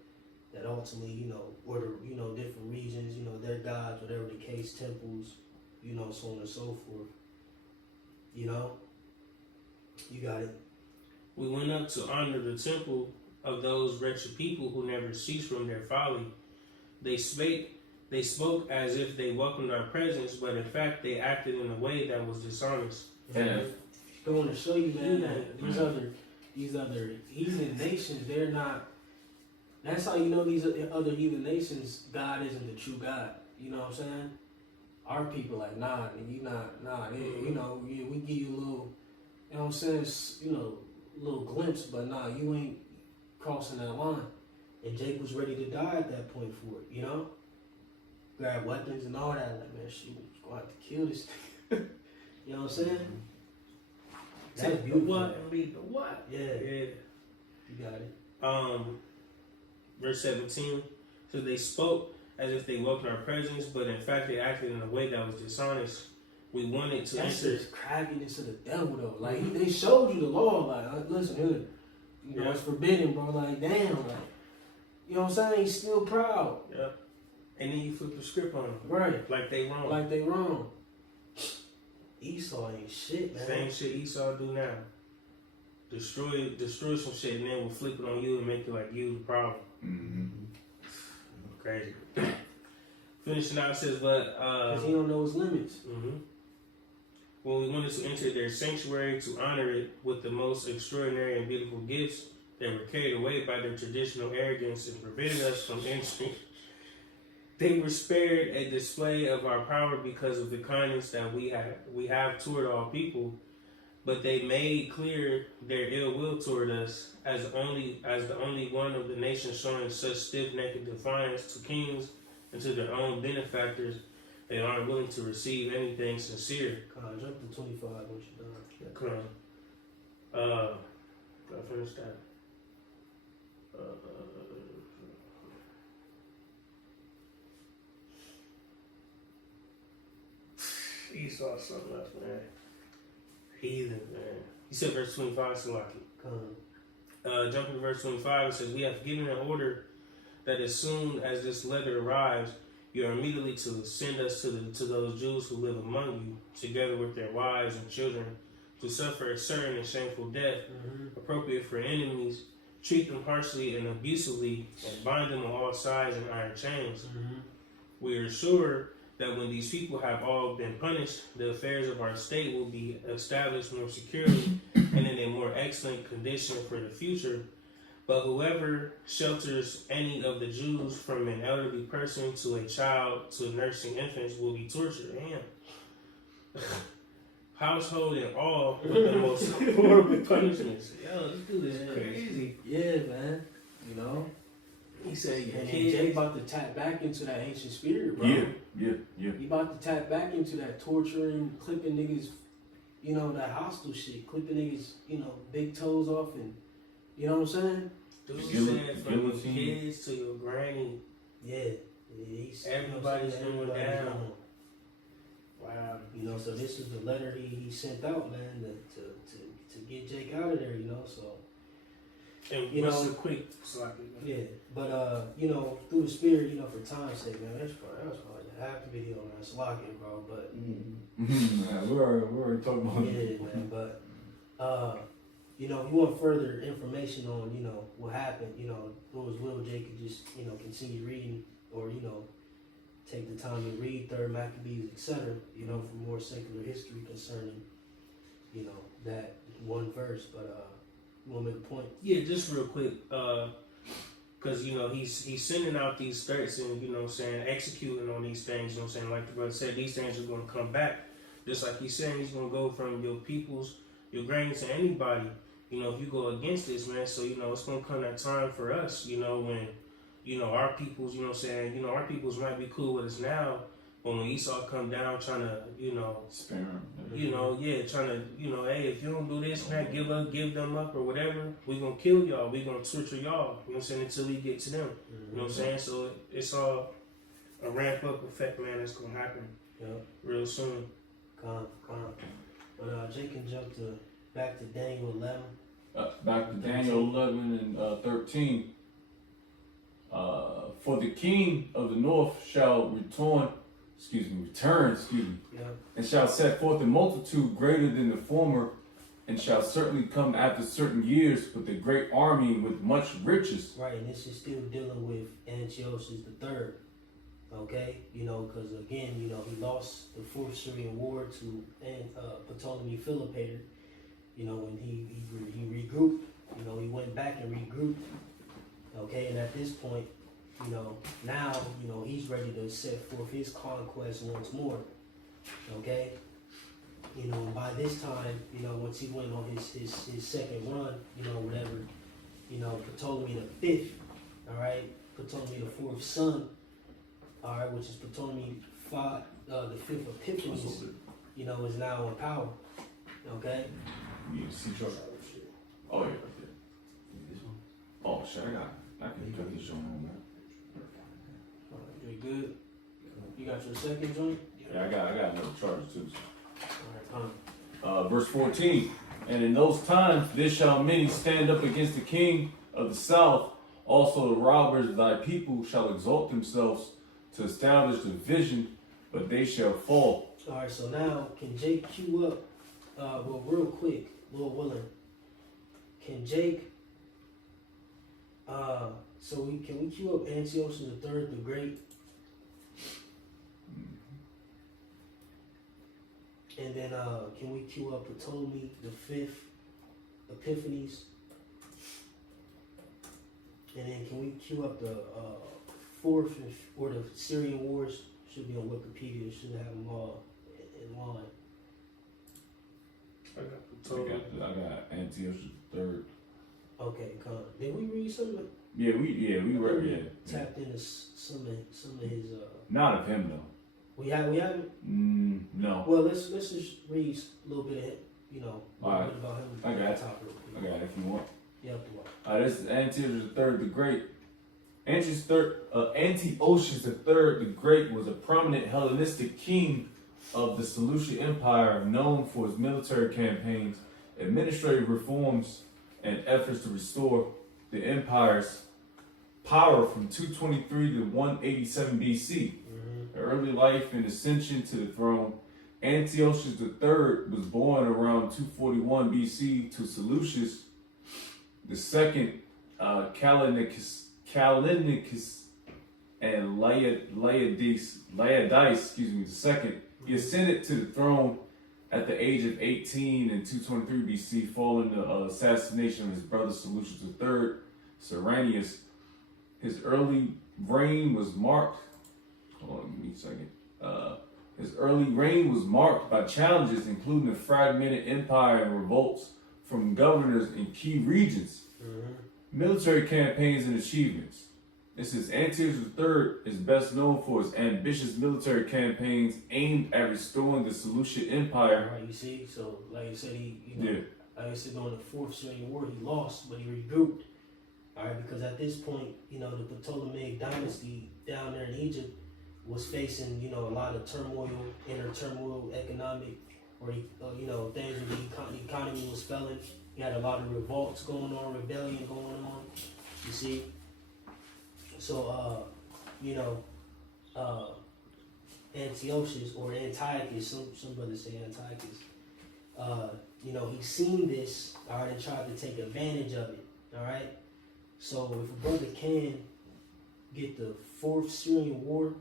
That ultimately, or the different regions, their gods, whatever the case, temples, so on and so forth. You got it. We went up to honor the temple of those wretched people who never ceased from their folly. They spoke as if they welcomed our presence, but in fact they acted in a way that was dishonest. Yeah. Going to show you, man, that these other heathen nations, they're not. That's how you know these other heathen nations, God isn't the true God. You know what I'm saying? Our people like, nah, you not, we give you a little, you know what I'm saying, little glimpse, but nah, you ain't crossing that line. And Jake was ready to die at that point for it, grab weapons and all that. Like, man, shoot, we're going to have to kill this thing. You know what I'm saying? That's Take the beautiful. what and leave the what. Yeah. Yeah. You got it. Verse 17. So they spoke as if they welcomed our presence, but in fact they acted in a way that was dishonest. We wanted to That's enter. the craftiness of the devil, though. Like, they showed you the law. Like, listen, here, it's forbidden, bro. Like, damn, like, you know what I'm saying? He's still proud. Yeah. And then you flip the script on them. Right. Like they wrong. Like they wrong. Esau ain't shit, man. Same shit Esau do now. Destroy some shit and then we'll flip it on you and make it like you the problem. Mm-hmm. Crazy. Finishing out says, but because he don't know his limits. Mm-hmm. When we wanted to enter their sanctuary to honor it with the most extraordinary and beautiful gifts that were carried away by their traditional arrogance and prevented us from entering, they were spared a display of our power because of the kindness that we have toward all people, but they made clear their ill will toward us as the only one of the nations showing such stiff-necked defiance to kings and to their own benefactors. They aren't willing to receive anything sincere. Jump to 25 once you're done. Yeah, come on. Gotta finish that. Esau something else, man. Heathen, man. He said verse 25, Salaki. Jumping to verse 25, it says, we have given an order that as soon as this letter arrives, you are immediately to send us to those Jews who live among you, together with their wives and children, to suffer a certain and shameful death, appropriate for enemies, treat them harshly and abusively, and bind them on all sides in iron chains. We are sure that when these people have all been punished, the affairs of our state will be established more securely and in a more excellent condition for the future. But whoever shelters any of the Jews, from an elderly person to a child to nursing infants, will be tortured. Damn. Household and all with the most horrible punishments. Yo, this dude is crazy. Yeah, man. You know? He said, And Jay about to tap back into that ancient spirit, bro. Yeah. He about to tap back into that torturing, clipping niggas, you know, that hostile shit. Clipping niggas, you know, big toes off and, you know what I'm saying? Dude said from your kids to your granny. Yeah. He's, Everybody's going down. Wow. You know, so this is the letter he sent out, man, to get Jake out of there, you know, so. And you what's know, the quick sloppy? Yeah, but you know, through the spirit, you know, for time's sake, man, that's probably half the video, man. It's locking, bro. But we already talking about it. Man. But you know, if you want further information on, you know, what happened, you know, Lord's will, Jake could just, you know, continue reading, or you know, take the time to read Third Maccabees, etc. You know, for more secular history concerning, you know, that one verse. But you want to make a point? Yeah, just real quick, because you know he's sending out these threats and, you know, saying executing on these things. You know, what I'm saying, like the brother said, these things are going to come back. Just like he's saying, he's going to go from your peoples, your grannies, to anybody. You know, if you go against this, man. So you know, it's going to come that time for us. You know, when you know our peoples, you know, what I'm saying, you know, our peoples might be cool with us now. But when Esau come down trying to, you know, spare him. You know, yeah, trying to, you know, hey, if you don't do this, man, give them up or whatever, we gonna kill y'all, we gonna torture y'all, you know what I'm saying, until we get to them. You know what I'm saying? So it's all a ramp up effect, man, that's gonna happen real soon. Calm. But Jake can jump back to Daniel 11. Back to Daniel 11 and 13. For the king of the north shall return, and shall set forth a multitude greater than the former, and shall certainly come after certain years with a great army with much riches. Right, and this is still dealing with Antiochus III. Okay, you know, because again, you know, he lost the Fourth Syrian War to Ptolemy Philopator. You know, when he regrouped, you know, he went back and regrouped. Okay, and at this point, you know, now, you know, he's ready to set forth his conquest once more. Okay? You know, and by this time, you know, once he went on his second run, you know, whatever, you know, Ptolemy the fifth, all right, Ptolemy the fourth son, all right, which is Ptolemy the fifth Epiphanes, you know, is now in power. Okay? You need to see chart. Oh, yeah, right there. This one? Oh, shit, I can cut this joint on, man. You good? You got your second joint? Yeah, I got another charge too. All right, Verse 14. And in those times there shall many stand up against the king of the south. Also the robbers of thy people shall exalt themselves to establish the vision, but they shall fall. All right, so now can Jake cue up? Well, real quick, Lord willing, can Jake? Can we cue up Antiochus III the Great? And then can we cue up Ptolemy the fifth Epiphanes? And then can we cue up the fourth or the Syrian Wars? Should be on Wikipedia. It should have them all in line. I got Antiochus III. Okay, did we read some of it? Yeah, we read. Tapped into some of his. Not of him though. We haven't. No. Well, let's just read a little bit of it. You know, a little bit about him. I got it. I got it if you want. Yeah, this is Antiochus III the Great. Antiochus III the Great was a prominent Hellenistic king of the Seleucid Empire, known for his military campaigns, administrative reforms, and efforts to restore the empire's power from 223 to 187 BC. Her early life and ascension to the throne. Antiochus III was born around 241 BC to Seleucus II, Callinicus, and Laodice, II. He ascended to the throne at the age of 18 in 223 BC, following the assassination of his brother Seleucus III, Cyrenius. His early reign was marked. Hold on, give me a second. His early reign was marked by challenges, including a fragmented empire and revolts from governors in key regions. Military campaigns and achievements. This is Antiochus III is best known for his ambitious military campaigns aimed at restoring the Seleucid Empire. All right, you see, so like I said, like I said, during the Fourth Syrian War, he lost, but he regrouped. All right, because at this point, the Ptolemaic dynasty down there in Egypt was facing, a lot of turmoil, inner turmoil, economic, where things with the economy was failing. You had a lot of revolts going on, rebellion going on. You see, so Antiochus or Antiochus, some brothers say Antiochus. He seen this, all right, and tried to take advantage of it. All right. So if a brother can get the Fourth Syrian War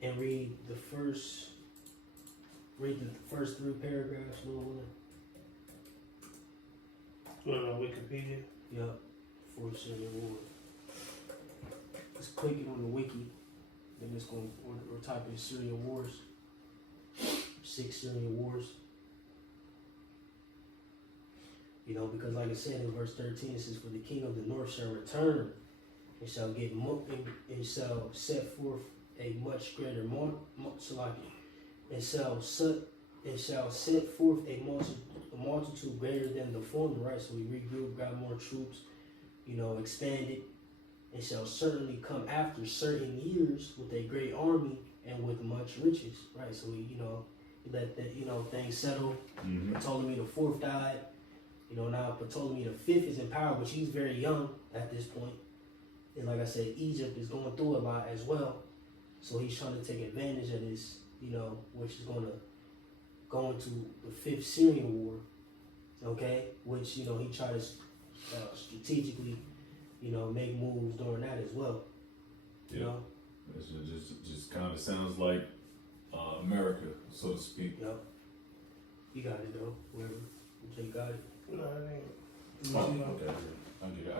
and read the first 3 paragraphs, Lord. Wikipedia. Yep, Fourth Syrian War. Just click it on the wiki, then it's going or type in Syrian Wars. 6 Syrian Wars. Because like I said in verse 13, it says, "For the king of the north shall return, and shall shall set forth a much greater and shall set forth a multitude greater than the former." Right, so we regrouped, got more troops, expanded, and shall certainly come after certain years with a great army and with much riches. Right, so we let that things settle. Ptolemy the fourth died. Now Ptolemy the fifth is in power, but he's very young at this point. And like I said, Egypt is going through a lot as well. So he's trying to take advantage of this, which is going to go into the Fifth Syrian War, okay? Which, he tried to strategically, make moves during that as well. You know? It just kind of sounds like America, so to speak. Yep. You got it, though. Whoever. You got it. No, it ain't. Oh, okay. I get it.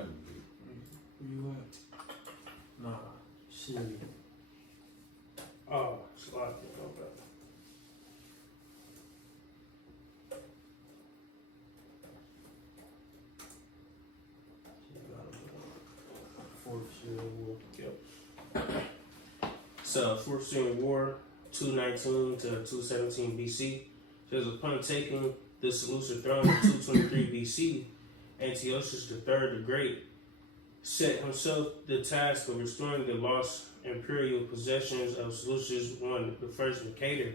Where you at? Nah, Syria. Oh, Slovakia. Okay. Fourth Syrian War. Yep. So, Fourth Syrian War, 219 to 217 BC. Says upon taking the Seleucid throne in 223 BC, Antiochus III the Great set himself the task of restoring the lost imperial possessions of Seleucus I, the first Mercator,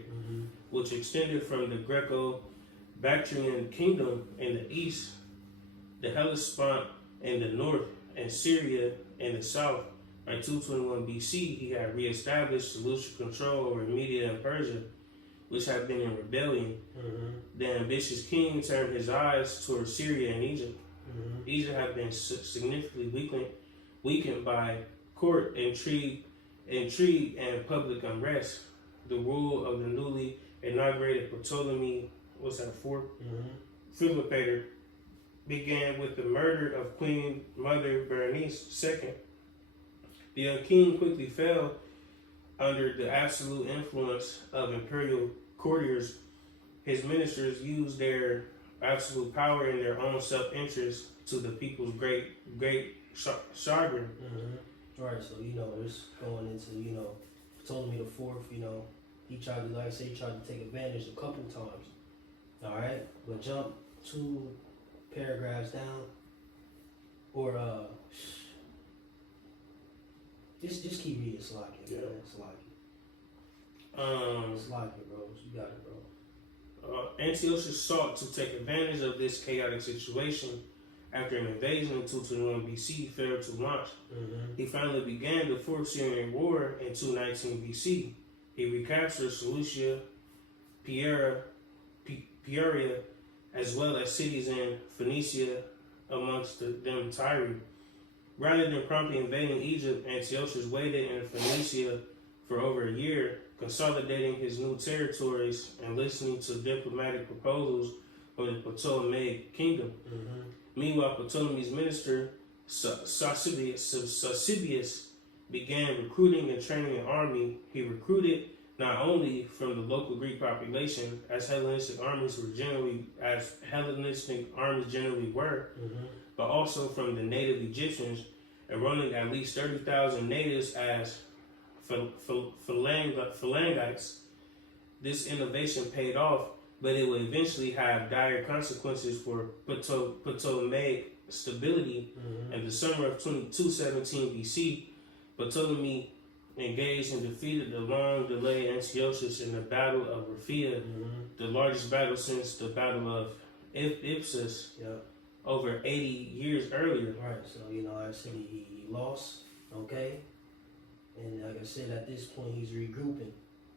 which extended from the Greco-Bactrian kingdom in the east, the Hellespont in the north, and Syria in the south. By 221 BC, he had reestablished Seleucid control over Media and Persia, which had been in rebellion. The ambitious king turned his eyes towards Syria and Egypt. Egypt had been significantly weakened by court intrigue and public unrest. The rule of the newly inaugurated Ptolemy, Philopator, began with the murder of Queen Mother Berenice II. The young king quickly fell under the absolute influence of imperial courtiers. His ministers used their absolute power in their own self-interest to the people's great chagrin. Right, so it's going into Ptolemy the fourth. He tried to, like I say, to take advantage a couple times. All right, but jump 2 paragraphs down, or just keep reading Slovakia. Yeah. Slovakia, bro. You got it, bro. Antiochus sought to take advantage of this chaotic situation after an invasion in 221 BC failed to launch. He finally began the Fourth Syrian War in 219 BC. He recaptured Seleucia, Peoria, as well as cities in Phoenicia, amongst them Tyre. Rather than promptly invading Egypt, Antiochus waited in Phoenicia for over a year, consolidating his new territories and listening to diplomatic proposals from the Ptolemaic kingdom. Meanwhile, Ptolemy's minister, Sosibius, began recruiting and training an army. He recruited not only from the local Greek population, as Hellenistic armies generally were, but also from the native Egyptians, enrolling at least 30,000 natives as phalangites. This innovation paid off, but it would eventually have dire consequences for Ptolemaic stability. In the summer of 217 BC, Ptolemy engaged and defeated the long-delayed Antiochus in the Battle of Raphia, the largest battle since the Battle of Ipsus, over 80 years earlier. Right, so, like I said, he lost, okay? And like I said, at this point, he's regrouping.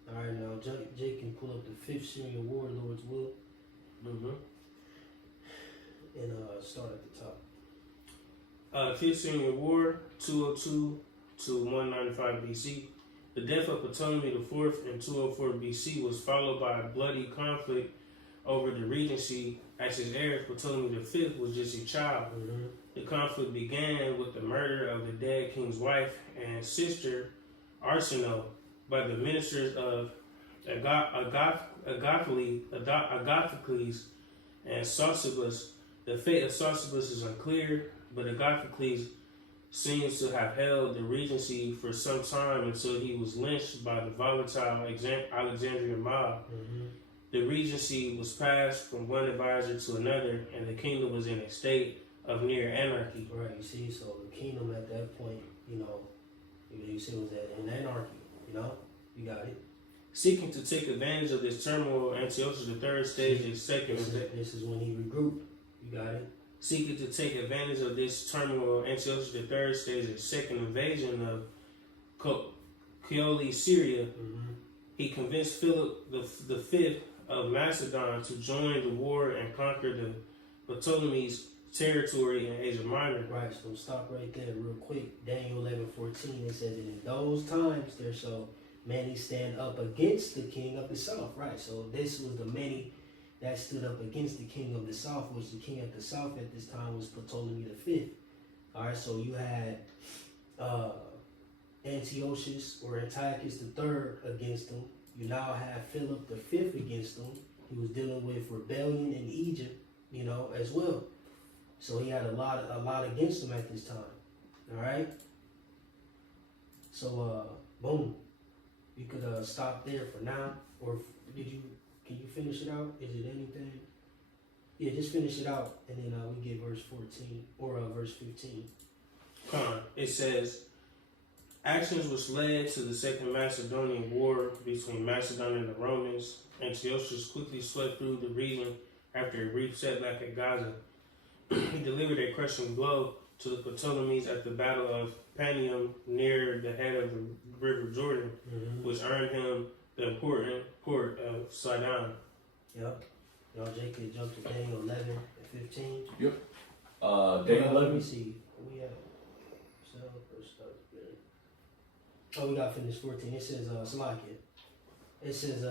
All right, now Jake can pull up the Fifth Syrian War, Lord's will. And start at the top. Fifth Syrian War, 202 to 195 BC. The death of Ptolemy IV in 204 BC was followed by a bloody conflict over the regency, as his heir, Ptolemy V, was just a child. The conflict began with the murder of the dead king's wife and sister, Arsinoe, by the ministers of Agathocles and Sosibius. The fate of Sosibius is unclear, but Agathocles seems to have held the regency for some time until he was lynched by the volatile Alexandrian mob. The regency was passed from one advisor to another, and the kingdom was in a state of near anarchy. Right, you see, so the kingdom at that point, you see, was in anarchy, you got it. Seeking to take advantage of this turmoil, Antiochus III staged his second. This is when he regrouped, you got it. Seeking to take advantage of this turmoil, Antiochus III staged his second invasion of Coele, Syria. He convinced Philip V of Macedon to join the war and conquer the Ptolemy's territory in Asia Minor. Right, so stop right there real quick. Daniel 11:14, it says, and in those times there shall many stand up against the king of the south. Right, so this was the many that stood up against the king of the south, which the king of the south at this time was Ptolemy V. All right, so you had Antiochus or Antiochus III against him. You now have Philip V against him. He was dealing with rebellion in Egypt, as well. So he had a lot against him at this time. All right. So boom, you could stop there for now, or can you finish it out? Is it anything? Yeah, just finish it out, and then we get verse 14 or verse 15. It says, actions which led to the Second Macedonian War between Macedon and the Romans. Antiochus quickly swept through the region after a brief setback at Gaza. He delivered a crushing blow to the Ptolemies at the Battle of Panium near the head of the River Jordan, which earned him the important port of Sidon. Yep. Y'all, Jake can jump to Daniel 11 and 15. Yep. Daniel 11. Let me see. We have. Oh, we got finished 14. It says, Salakia. It says,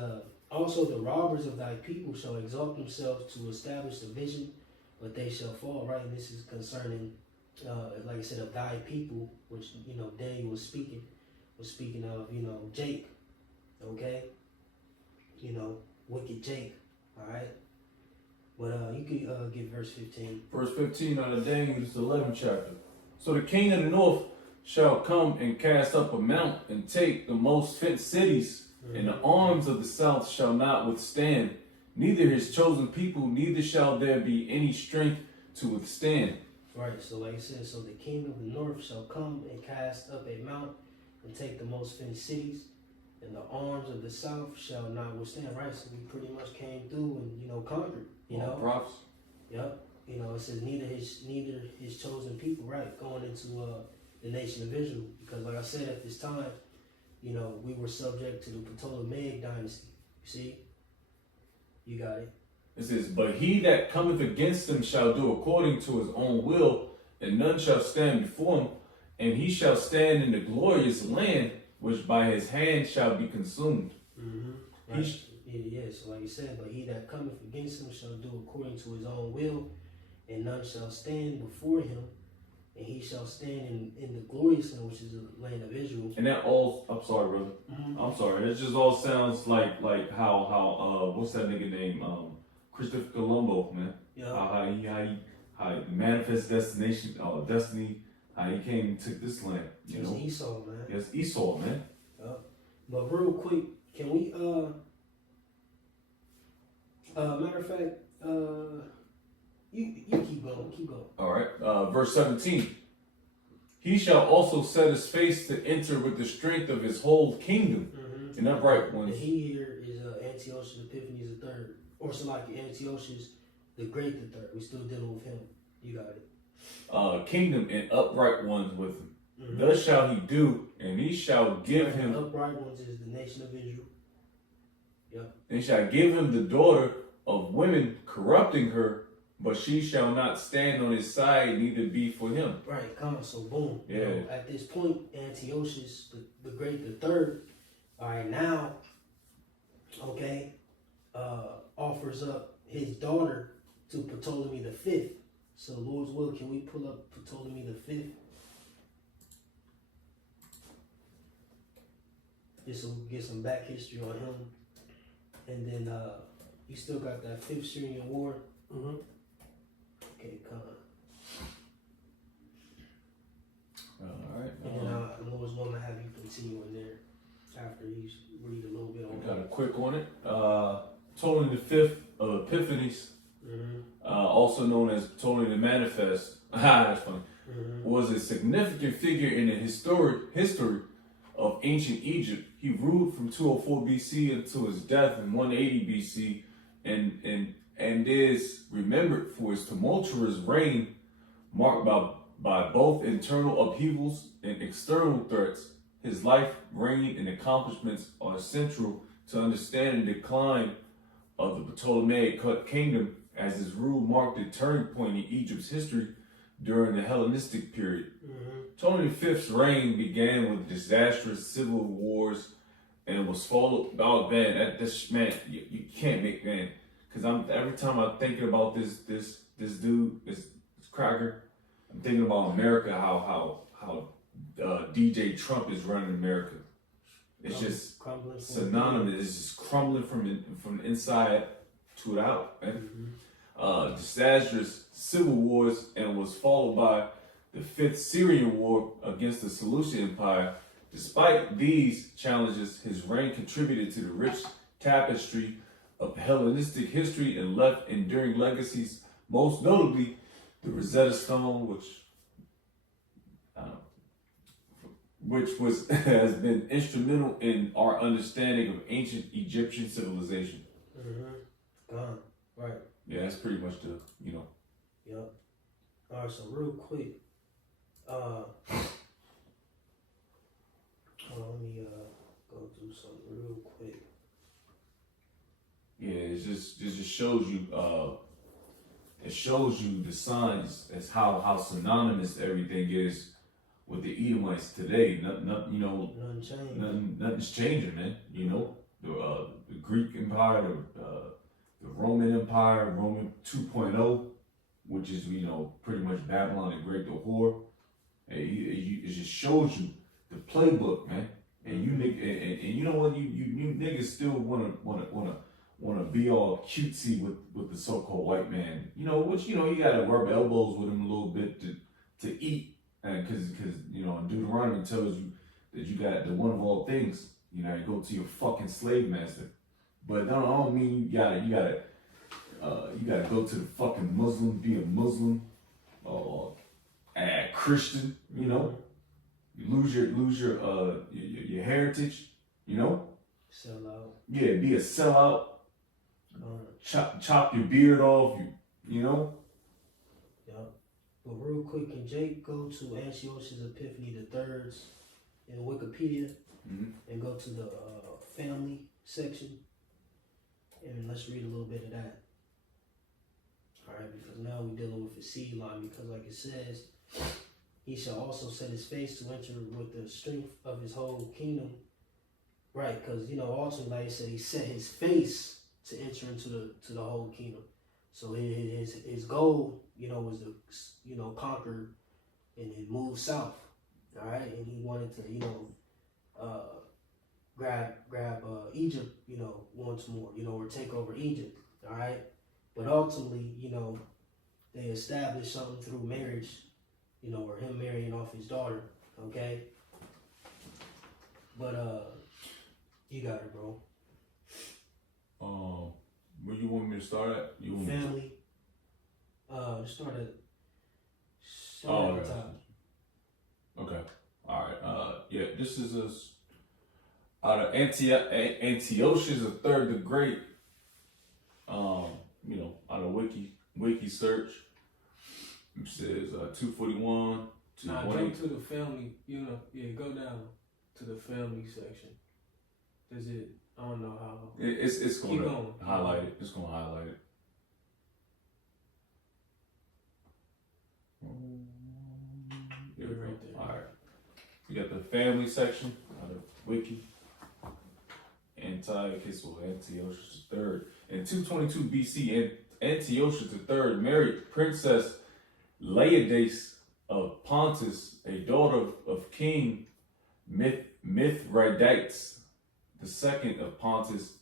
also the robbers of thy people shall exalt themselves to establish the vision, but they shall fall. Right, and this is concerning, like I said, of thy people, which Daniel was speaking of, Jake. Okay, wicked Jake. All right, but you can get verse 15. Verse 15 out of Daniel's 11th chapter. So the king of the north shall come and cast up a mount and take the most fenced cities, and the arms of the south shall not withstand, neither his chosen people, neither shall there be any strength to withstand. Right, so like I said, so the king of the north shall come and cast up a mount and take the most fenced cities, and the arms of the south shall not withstand. Right, so we pretty much came through and conquered. Prophets. Yep. You know, it says neither his chosen people, right, going into the nation of Israel, because like I said, at this time, you know, we were subject to the Ptolemaic dynasty. You see, you got it. It says, but he that cometh against them shall do according to his own will, and none shall stand before him, and he shall stand in the glorious land, which by his hand shall be consumed. Mm-hmm. Right. So like you said, but he that cometh against him shall do according to his own will, and none shall stand before him, and he shall stand in the glorious land, which is the land of Israel. And that all, I'm sorry, brother. Mm-hmm. I'm sorry. It just all sounds like how what's that nigga name? Christopher Colombo, man. Yeah. How he manifest destiny, how he came and took this land. You It's know, Esau, man. yes, Esau, man. But real quick, can we matter of fact, you keep going. All right, verse 17. He shall also set his face to enter with the strength of his whole kingdom, and upright ones. And he here is Antiochus Epiphanes the third, or Salaki Antiochus the Great the third. We still dealing with him. You got it. Kingdom and upright ones with him. Thus shall he do, and he shall give him. Upright ones is the nation of Israel. Yep. And shall give him the daughter of women, corrupting her, but she shall not stand on his side, neither be for him. Right, come on, so boom. Yeah. You know, at this point, Antiochus the Great the third, all right, now, okay, offers up his daughter to Ptolemy the fifth. So Lord's will, can we pull up Ptolemy the fifth? Just so we can get some back history on him. And then you still got that fifth Syrian war. Mm-hmm. Okay, come on. All right. And then Lord's will, I'm gonna have you continue in there after you read a little bit on Got a that. quick on it. Ptolemy the Fifth of Epiphanes, also known as Ptolemy the Manifest. That's funny. Was a significant figure in the history of ancient Egypt. He ruled from 204 BC until his death in 180 BC, and is remembered for his tumultuous reign, marked by both internal upheavals and external threats. His life, reign, and accomplishments are central to understanding the decline of the Ptolemaic kingdom, as his rule marked a turning point in Egypt's history during the Hellenistic period. Ptolemy V's reign began with disastrous civil wars and was followed. Oh man, you can't make man. Because every time I'm thinking about this dude, this Cracker, I'm thinking about America, how DJ Trump is running America. It's just synonymous. It's just crumbling from the inside to it out, man. Disastrous civil wars, and was followed by the Fifth Syrian War against the Seleucid Empire. Despite these challenges, his reign contributed to the rich tapestry of Hellenistic history and left enduring legacies, most notably the Rosetta Stone, which has been instrumental in our understanding of ancient Egyptian civilization. Gone. Right. Yeah, that's pretty much the, Yep. All right, so real quick, hold on, let me go through something real quick. Yeah, it just shows you the signs as how synonymous everything is with the Edomites today. Nothing changed. Nothing's changing, man. The Greek Empire, the Roman Empire, Roman 2.0, which is pretty much Babylon the Great, the whore. It just shows you the playbook, man. And you know what, you niggas still wanna be all cutesy with the so-called white man. You gotta rub elbows with him a little bit to eat, because Deuteronomy tells you that you got the one of all things. You go to your fucking slave master. But I don't mean you gotta go to the fucking Muslim, be a Muslim or a Christian. You lose your heritage. Sell out. Yeah, be a sellout. Chop your beard off. But real quick, can Jake go to Antiochus Epiphanes III's in Wikipedia and go to the family section? And let's read a little bit of that. Alright, because now we're dealing with the seed line, because like it says, he shall also set his face to enter with the strength of his whole kingdom. Right, because ultimately, like I said, he set his face to enter into the whole kingdom. So his goal, was to conquer and move south. All right, and he wanted to grab Egypt, once more, or take over Egypt. All right, but ultimately, they established something through marriage, or him marrying off his daughter. Okay, but you got it, bro. Where you want me to start at? You want Family. Start at the okay. top. Okay. All right. Yeah. This is out of Antiochus III the Great. Out of wiki search. It says 241 to Nah, 180. jump to the family. Go down to the family section. Is it? I don't know how. It's going Keep to going. highlight it. It's going to highlight it. Here we go. Right there. All right. We got the family section out of Wiki. Antiochus III. In 222 BC, Antiochus III married Princess Laodice of Pontus, a daughter of King Mithridates II of Pontus,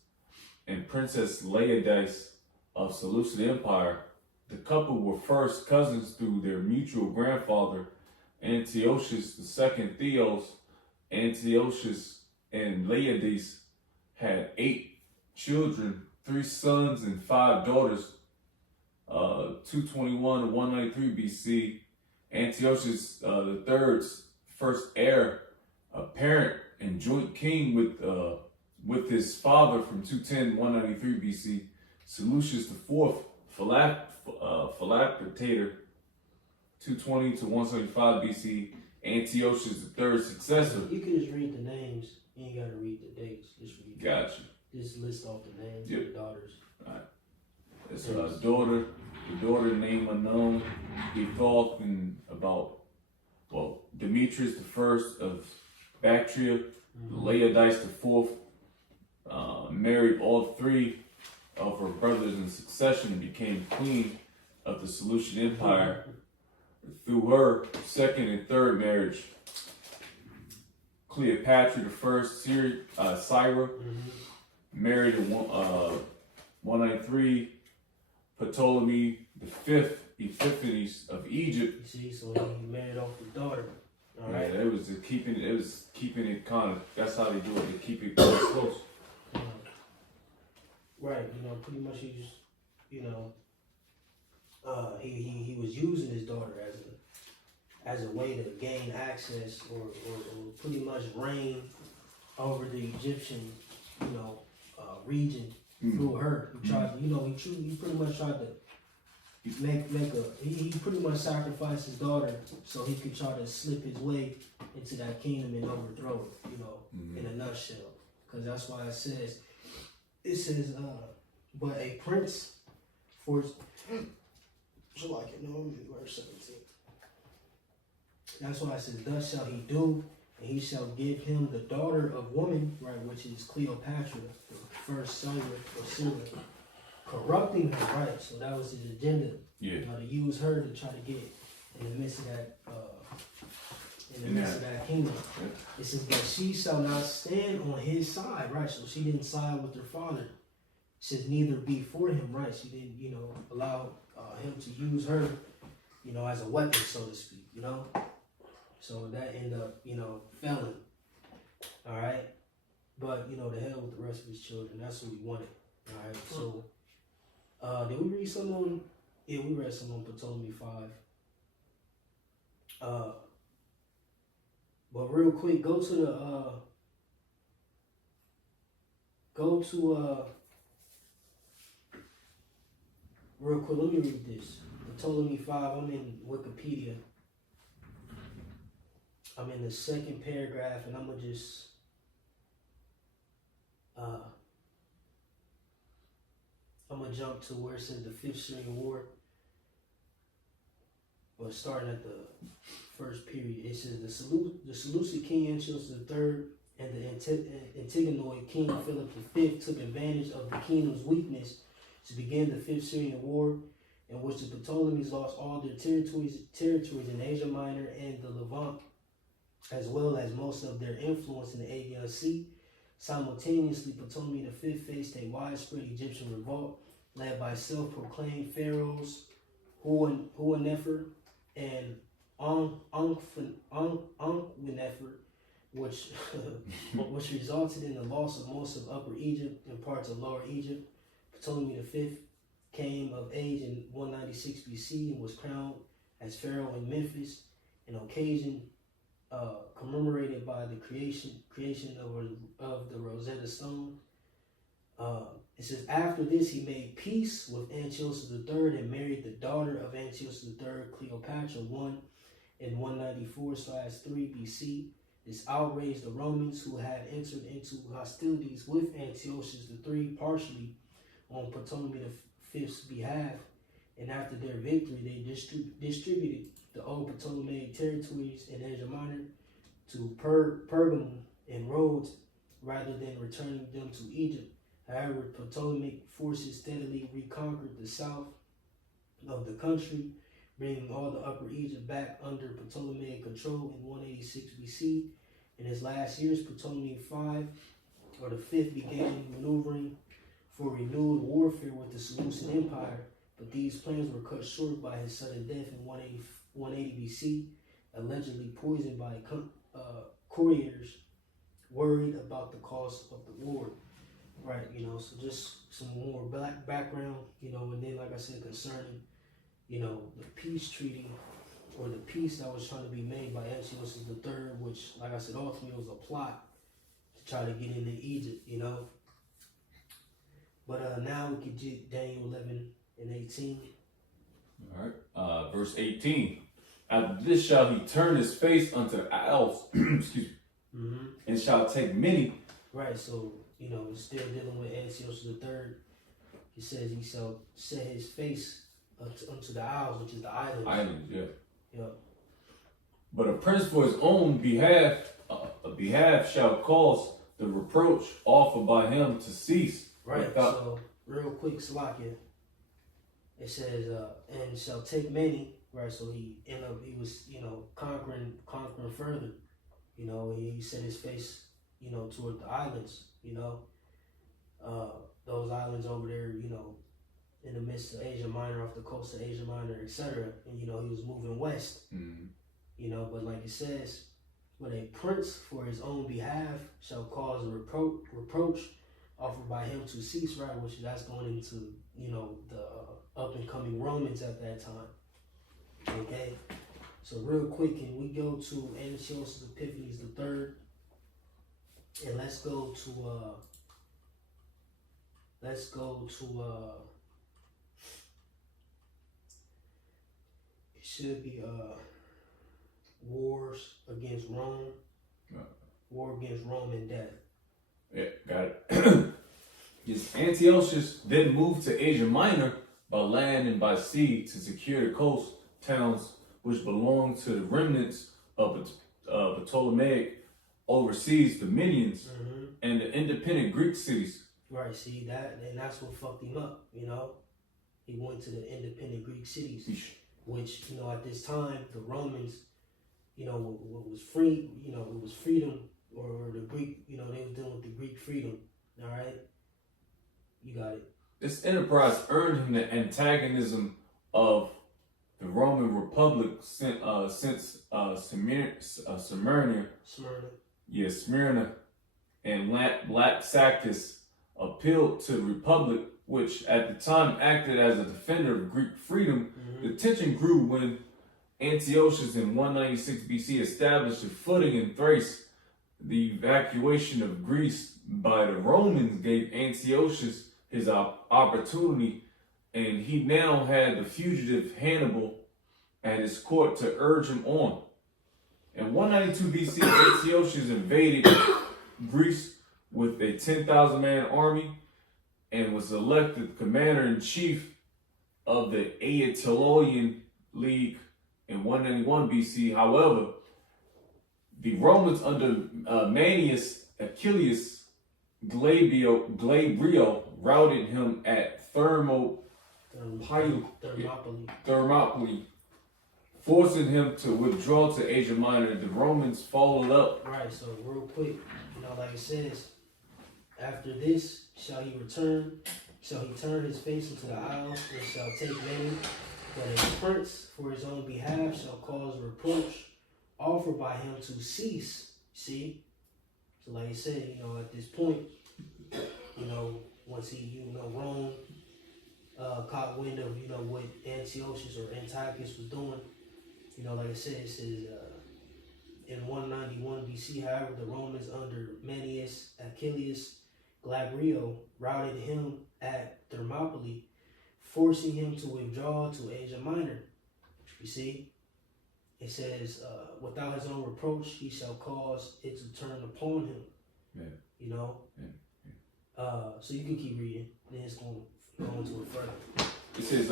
and Princess Laodice of Seleucid Empire. The couple were first cousins through their mutual grandfather, Antiochus II Theos. Antiochus and Laodice had 8 children, 3 sons and 5 daughters. 221 to 193 BC, Antiochus III's first heir, apparent and joint king with his father from 210 193 BC, Seleucus IV, Philocpator, 220 to 175 BC, Antiochus III's successor. You can just read the names. You ain't gotta read the dates. Just read. Gotcha. Just list off the names Yep. of the daughters. Alright. It's the daughter name unknown, betrothed in Demetrius I of Bactria, Laodice IV, married all 3 of her brothers in succession and became queen of the Seleucid Empire. Through her second and third marriage, Cleopatra I, Syra, married in 193, Ptolemy V, Epiphanes of Egypt. You see, so he married off his daughter. All right. Yeah, it was keeping it kind of. That's how they do it. They keep it close. Right. Pretty much he just, he was using his daughter as a way to gain access or pretty much reign over the Egyptian, region through her. He tried, he pretty much tried to he pretty much sacrificed his daughter so he could try to slip his way into that kingdom and overthrow it, in a nutshell. Because that's why it says, but a prince for, so I can know verse 17. That's why it says, thus shall he do, and he shall give him the daughter of woman, right, which is Cleopatra, the first son of Sulla, corrupting her, right? So that was his agenda. Yeah. To use her to try to get in the midst of that, of that kingdom. Yeah. It says, but she shall not stand on his side, right? So she didn't side with her father. It says, neither be for him, right? She didn't, allow him to use her, as a weapon, so to speak, So that ended up, failing. All right. But, the hell with the rest of his children. That's what we wanted. All right. So, did we read some on? Yeah, we read some on Ptolemy 5. But real quick, go to real quick, let me read this. Ptolemy 5, I'm in Wikipedia. I'm in the second paragraph, and I'm gonna just I'm gonna jump to where it says the 5th Syrian War. But starting at the first period, it says the Seleucid king Antiochus III and the Antigonoid king Philip V took advantage of the kingdom's weakness to begin the 5th Syrian War, in which the Ptolemies lost all their territories in Asia Minor and the Levant, as well as most of their influence in the Aegean Sea. Simultaneously, Ptolemy V faced a widespread Egyptian revolt led by self-proclaimed pharaohs Huanefer and Ankhenefer, which resulted in the loss of most of Upper Egypt and parts of Lower Egypt. Ptolemy V came of age in 196 BC and was crowned as pharaoh in Memphis, an occasion commemorated by the creation of the Rosetta Stone. It says, after this, he made peace with Antiochus III and married the daughter of Antiochus III, Cleopatra I, in 194/3 BC. This outraged the Romans, who had entered into hostilities with Antiochus III partially on Ptolemy V's behalf, and after their victory, they distributed the old Ptolemaic territories in Asia Minor to Pergamum and Rhodes, rather than returning them to Egypt. However, Ptolemaic forces steadily reconquered the south of the country, bringing all the Upper Egypt back under Ptolemaic control in 186 BC. In his last years, Ptolemy V began maneuvering for renewed warfare with the Seleucid Empire, but these plans were cut short by his sudden death in 180 BC, allegedly poisoned by couriers worried about the cost of the war. Right, so just some more background, and then like I said, concerning, the peace treaty or the peace that was trying to be made by Antiochus III, which, like I said, ultimately was a plot to try to get into Egypt, But now we can get Daniel 11:18. All right, verse 18. After this shall he turn his face unto the isles, excuse me, and shall take many. Right, so, we're still dealing with Antiochus III. He says he shall set his face unto the isles, which is the islands. Islands, yeah. Yeah. But a prince for his own behalf shall cause the reproach offered by him to cease. Right, so real quick, Salakia. It says, and shall take many, right? So he was, conquering further. He set his face, toward the islands, those islands over there, in the midst of Asia Minor, off the coast of Asia Minor, etc. And, he was moving west, but like it says, but a prince for his own behalf shall cause a reproach offered by him to cease, right? Which that's going into, the up and coming Romans at that time. Okay. So real quick, can we go to Antiochus Epiphanes III? And let's go to it should be wars against Rome. Right. War against Rome and death. Yeah, got it. Yes, Antiochus then moved to Asia Minor by land and by sea to secure the coast towns which belonged to the remnants of Ptolemaic overseas dominions and the independent Greek cities. Right, see that, and that's what fucked him up, He went to the independent Greek cities, which, at this time, the Romans, what was free, it was freedom, or the Greek, they was dealing with the Greek freedom, all right? You got it. This enterprise earned him the antagonism of the Roman Republic since Smyrna. Smyrna and Laxactus appealed to the Republic, which at the time acted as a defender of Greek freedom. The tension grew when Antiochus in 196 BC established a footing in Thrace. The evacuation of Greece by the Romans gave Antiochus his opportunity and he now had the fugitive Hannibal at his court to urge him on. In 192 BC, Antiochus invaded Greece with a 10,000-man army and was elected commander-in-chief of the Aetolian League in 191 BC. However, the Romans under Manius Achilles Glabrio routed him at Thermopylae, forcing him to withdraw to Asia Minor. The Romans followed up. Right, so real quick, like it says, after this shall he turn his face into the isles, and shall take many, but a prince for his own behalf shall cause reproach offered by him to cease. See? So like I said, at this point, once he, Rome caught wind of, what Antiochus or Antiochus was doing, like I said, it says in 191 BC, however, the Romans under Manius Achilles Glabrio routed him at Thermopylae, forcing him to withdraw to Asia Minor. You see? It says, without his own reproach, he shall cause it to turn upon him. Yeah. So you can keep reading, and then it's going to go into it further. It says,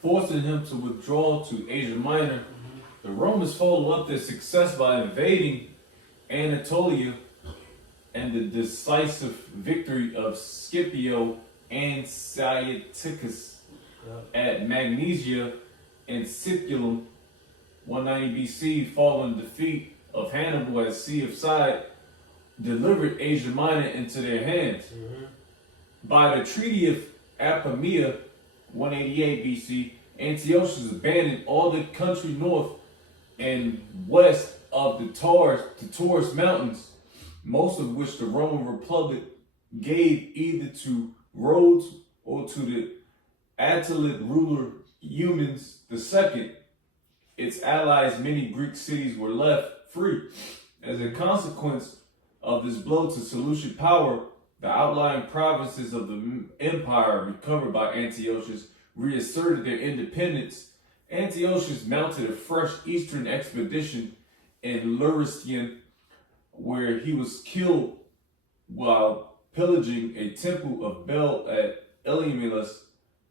forcing him to withdraw to Asia Minor. Mm-hmm. The Romans followed up their success by invading Anatolia, and the decisive victory of Scipio Ansiaticus at Magnesia and Siculum, 190 BC, following defeat of Hannibal at Sea of Side, delivered Asia Minor into their hands. Mm-hmm. By the Treaty of Apamea, 188 BC, Antiochus abandoned all the country north and west of the Taurus Mountains, most of which the Roman Republic gave either to Rhodes or to the Attalid ruler Eumenes II. Its allies, many Greek cities, were left free. As a consequence of this blow to Seleucid power, the outlying provinces of the empire recovered by Antiochus reasserted their independence. Antiochus mounted a fresh eastern expedition in Luristion, where he was killed while pillaging a temple of Bel at Elymas,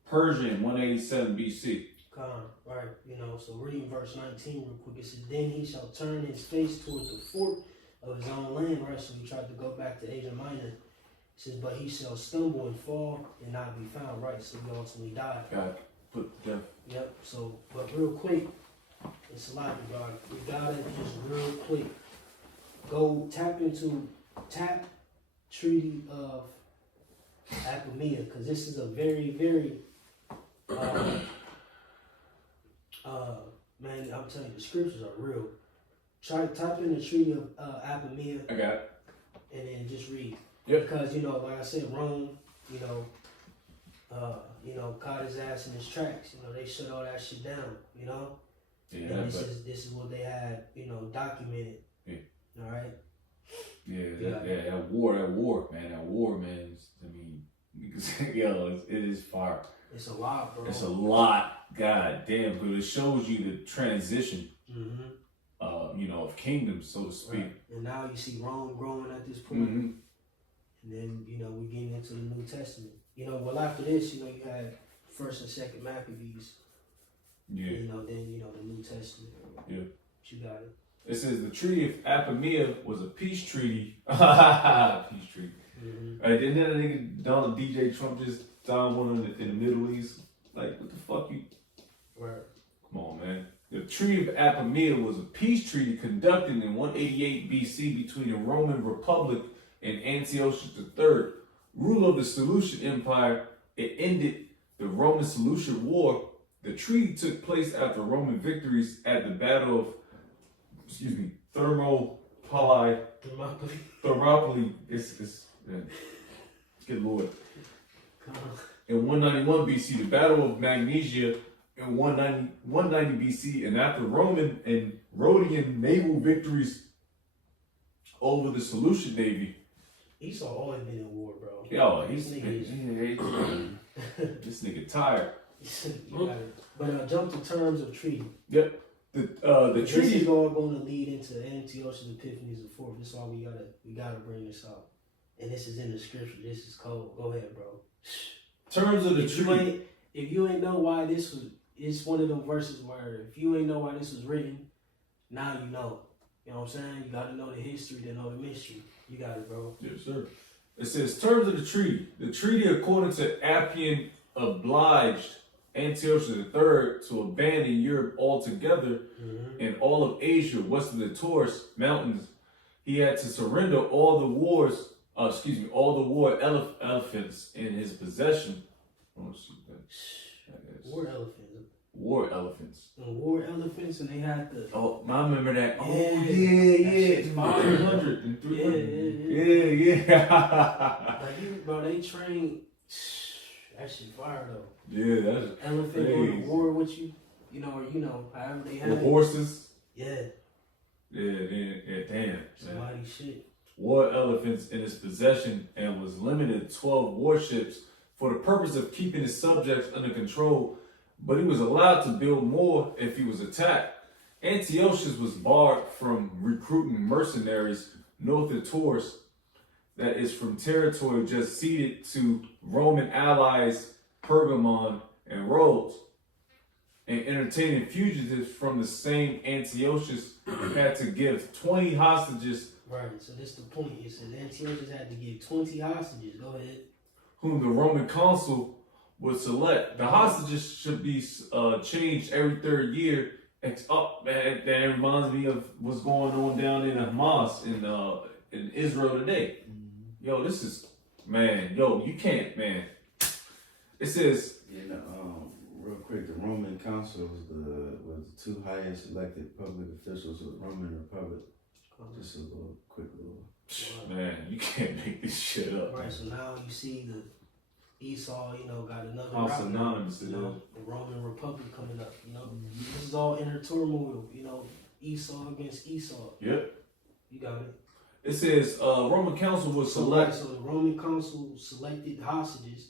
Persia in 187 BC. Right, so reading verse 19 real quick, it says, then he shall turn his face toward the fort of his own land, right? So he tried to go back to Asia Minor. It says, but he shall stumble and fall and not be found, right? So he ultimately died. God, put to death. Yep, so, but real quick, it's a lot, God. We gotta just real quick go tap Treaty of Apamea, because this is a very, very, man, I'm telling you, the scriptures are real. Type in the Treaty of Apamea. I got it. And then just read. Yep. Because, like I said, Rome, caught his ass in his tracks. They shut all that shit down, Yeah, and this is what they had, documented. Yeah. All right. That war, man. I mean, it is fire. It's a lot, bro. It's a lot. God damn, but it shows you the transition, of kingdoms, so to speak. Right. And now you see Rome growing at this point. Mm-hmm. And then, we're getting into the New Testament. Well, after this, you had First and Second Maccabees. Yeah. Then, the New Testament. Yeah. But you got it. It says the Treaty of Apamea was a peace treaty. Peace treaty. Mm-hmm. Right, didn't that nigga Donald DJ Trump just signed one in the Middle East? Like, what the fuck you? Right. Come on, man. The Treaty of Apamea was a peace treaty conducted in 188 BC between the Roman Republic and Antiochus III, ruler of the Seleucid Empire. It ended the Roman-Seleucid War. The treaty took place after Roman victories at the Battle of, Thermopylae. Good Lord. In 191 BC, the Battle of Magnesia in 190 BC, and after Roman and Rhodian naval victories over the Seleucid navy, Esau always been in war, bro. Yo, This this nigga tired. You got it. But jump to terms of treaty. Yep. The This treaty. is all going to lead into Antiochus Epiphanes the Fourth. This is all we gotta bring this out. And this is in the scripture. This is cold. Go ahead, bro. Terms of the treaty. If you ain't know why this was, it's one of them verses where if you ain't know why this was written, now you know. You know what I'm saying? You got to know the history to know the mystery. You got it, bro. Yes, sir. It says terms of the treaty. The treaty, according to Appian, obliged Antiochus III to abandon Europe altogether and all of Asia west of the Taurus mountains. He had to surrender all the war elephants in his possession. Oh, shoot, that War elephants. war elephants. War elephants, and they had the. Oh, I remember that. Oh, Yeah. 500 and 300. Yeah. Like, bro, they train. That shit fire though. Yeah, that's Elephant crazy. going to war with you, however they have With it. horses. Yeah, Yeah, damn. somebody shit. War elephants in his possession and was limited to 12 warships for the purpose of keeping his subjects under control, but he was allowed to build more if he was attacked. Antiochus was barred from recruiting mercenaries north of Taurus, that is from territory just ceded to Roman allies Pergamon and Rhodes, and entertaining fugitives from the same. Antiochus had to give 20 hostages. Right, so this the point. It says Antiochus had to give 20 hostages. Go ahead. Whom the Roman consul would select. The hostages should be changed every third year. Man, that reminds me of what's going on down in Hamas in Israel today. Yo, this is, man, you can't, man. It says, real quick, the Roman consul was the two highest elected public officials of the Roman Republic. Just a little quick little. man, you can't make this shit up. Right, so now you see the Esau, got another How route, synonymous it is. the Roman Republic coming up, This is all inner turmoil, Esau against Esau. Yep. You got it. It says Roman consul was select. So the Roman consul selected hostages.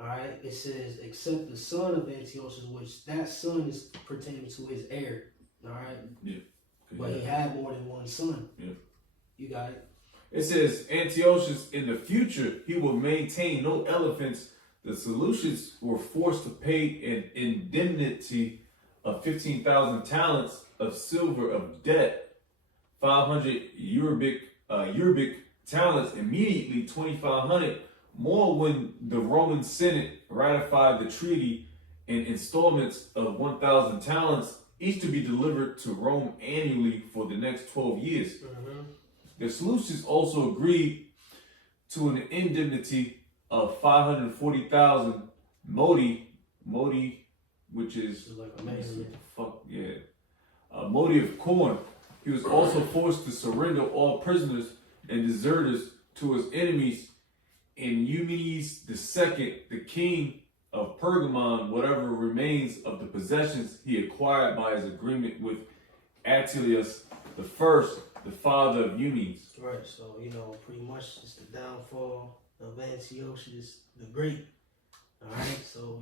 All right. It says except the son of Antiochus, which that son is pertaining to his heir. All right. Yeah. But he had more than one son. Yeah. You got it. It says Antiochus in the future he will maintain no elephants. The Seleucids were forced to pay an indemnity of 15,000 talents of silver of debt, 500 Uribic talents immediately, 2,500 more when the Roman Senate ratified the treaty in installments of 1,000 talents, each to be delivered to Rome annually for the next 12 years. The Seleucids also agreed to an indemnity of 540,000 modi, which is like a man. modi of corn. He was also forced to surrender all prisoners and deserters to his enemies. And Eumenes II, the king of Pergamon, whatever remains of the possessions he acquired by his agreement with Attius the First, the father of Eumenes. Right, so, pretty much it's the downfall of Antiochus the Great. All right, so,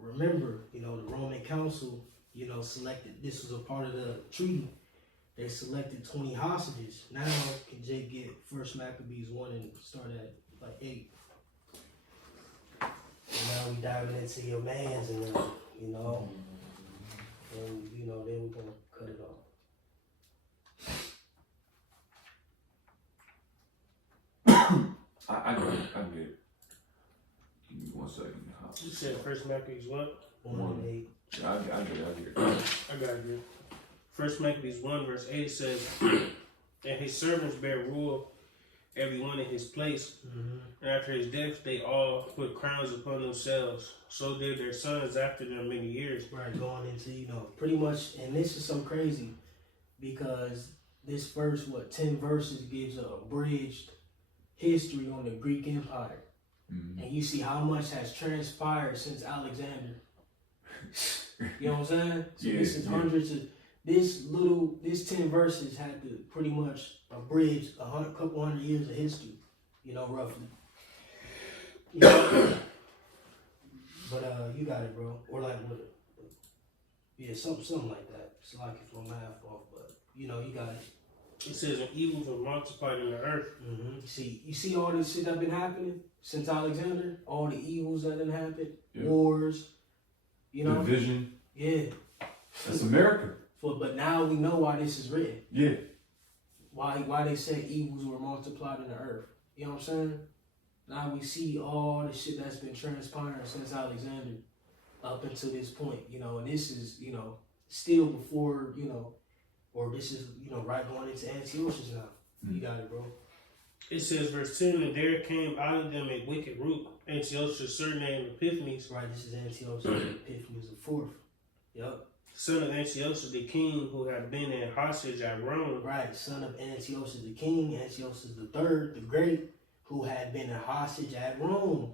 remember, the Roman council, selected, this was a part of the treaty. They selected 20 hostages. Now, can Jake get First Maccabees 1 and start at like 8? And now we diving into your mans and then, and, then we're going to cut it off. I get it. Give me 1 second. You said First Maccabees what? 1 and 8. I get it. I got it here. First Maccabees 1 verse 8 says, and his servants bear rule, every one in his place. And after his death, they all put crowns upon themselves. So did their sons after them many years. Right, going into, pretty much, and this is so crazy because this first, 10 verses gives a abridged history on the Greek Empire. And you see how much has transpired since Alexander. You know what I'm saying? So this is hundreds of, this 10 verses had to pretty much abridge a couple hundred years of history, you know, roughly. You know? But you got it, bro. Or like what? Yeah, something like that. It's like if my math off, but you know, you got it. It says when evils were multiplied in the earth. See, you see all this shit that been happening since Alexander, all the evils that done happened, Yeah. wars, you know, division. Yeah. That's America. But now we know why this is written. Yeah. Why they say evils were multiplied in the earth. You know what I'm saying? Now we see all the shit that's been transpiring since Alexander up until this point, you know, and this is, you know, still before, you know, or this is, you know, right going into Antiochus now. You got it, bro. It says, verse 10, and there came out of them a wicked root, Antiochus, surnamed Epiphanes. Right, this is Antiochus Epiphanes the fourth. Yep. Son of Antiochus the king, who had been in hostage at Rome. Right, son of Antiochus the king, Antiochus the third, the great, who had been in hostage at Rome.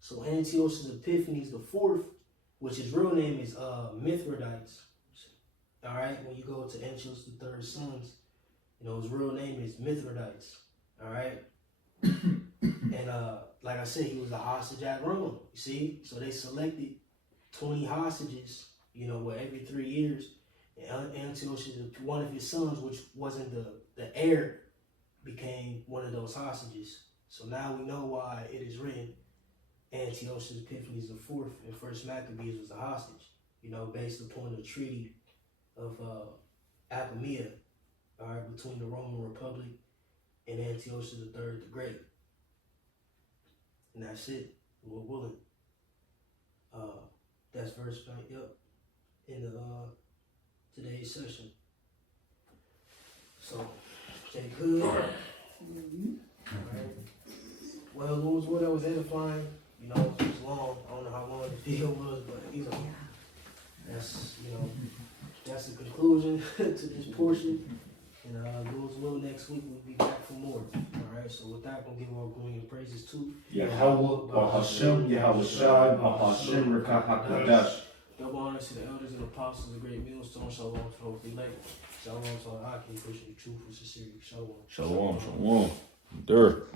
So Antiochus Epiphanes the fourth, which his real name is Mithridates. All right, when you go to Antiochus the third's sons, you know his real name is Mithridates. All right, and like I said, he was a hostage at Rome. You see, so they selected 20 hostages. You know, every 3 years, and Antiochus, one of his sons, which wasn't the heir, became one of those hostages. So now we know why it is written Antiochus Epiphanes the fourth and First Maccabees was a hostage. You know, based upon the treaty of Apamea, all right, between the Roman Republic and Antiochus the third the Great. And that's it. Lord willing. That's verse 9. Yep. In the today's session. So, stay good. Alright. Well, Lord, that was edifying. You know, it was long. I don't know how long the video was, but you know, that's the conclusion to this portion. And Lord's will, next week we'll be back for more. Alright, so with that, we'll give all glory and praises to Yahweh, Hashem, Yahweh Shai, Hashem, Rekah HaKadosh. Double honors to the elders and apostles, the great millstone. Shalom to all the elect. Shalom to all the Akim, pushing the truth with sincerity. Shalom. Shalom, shalom. There.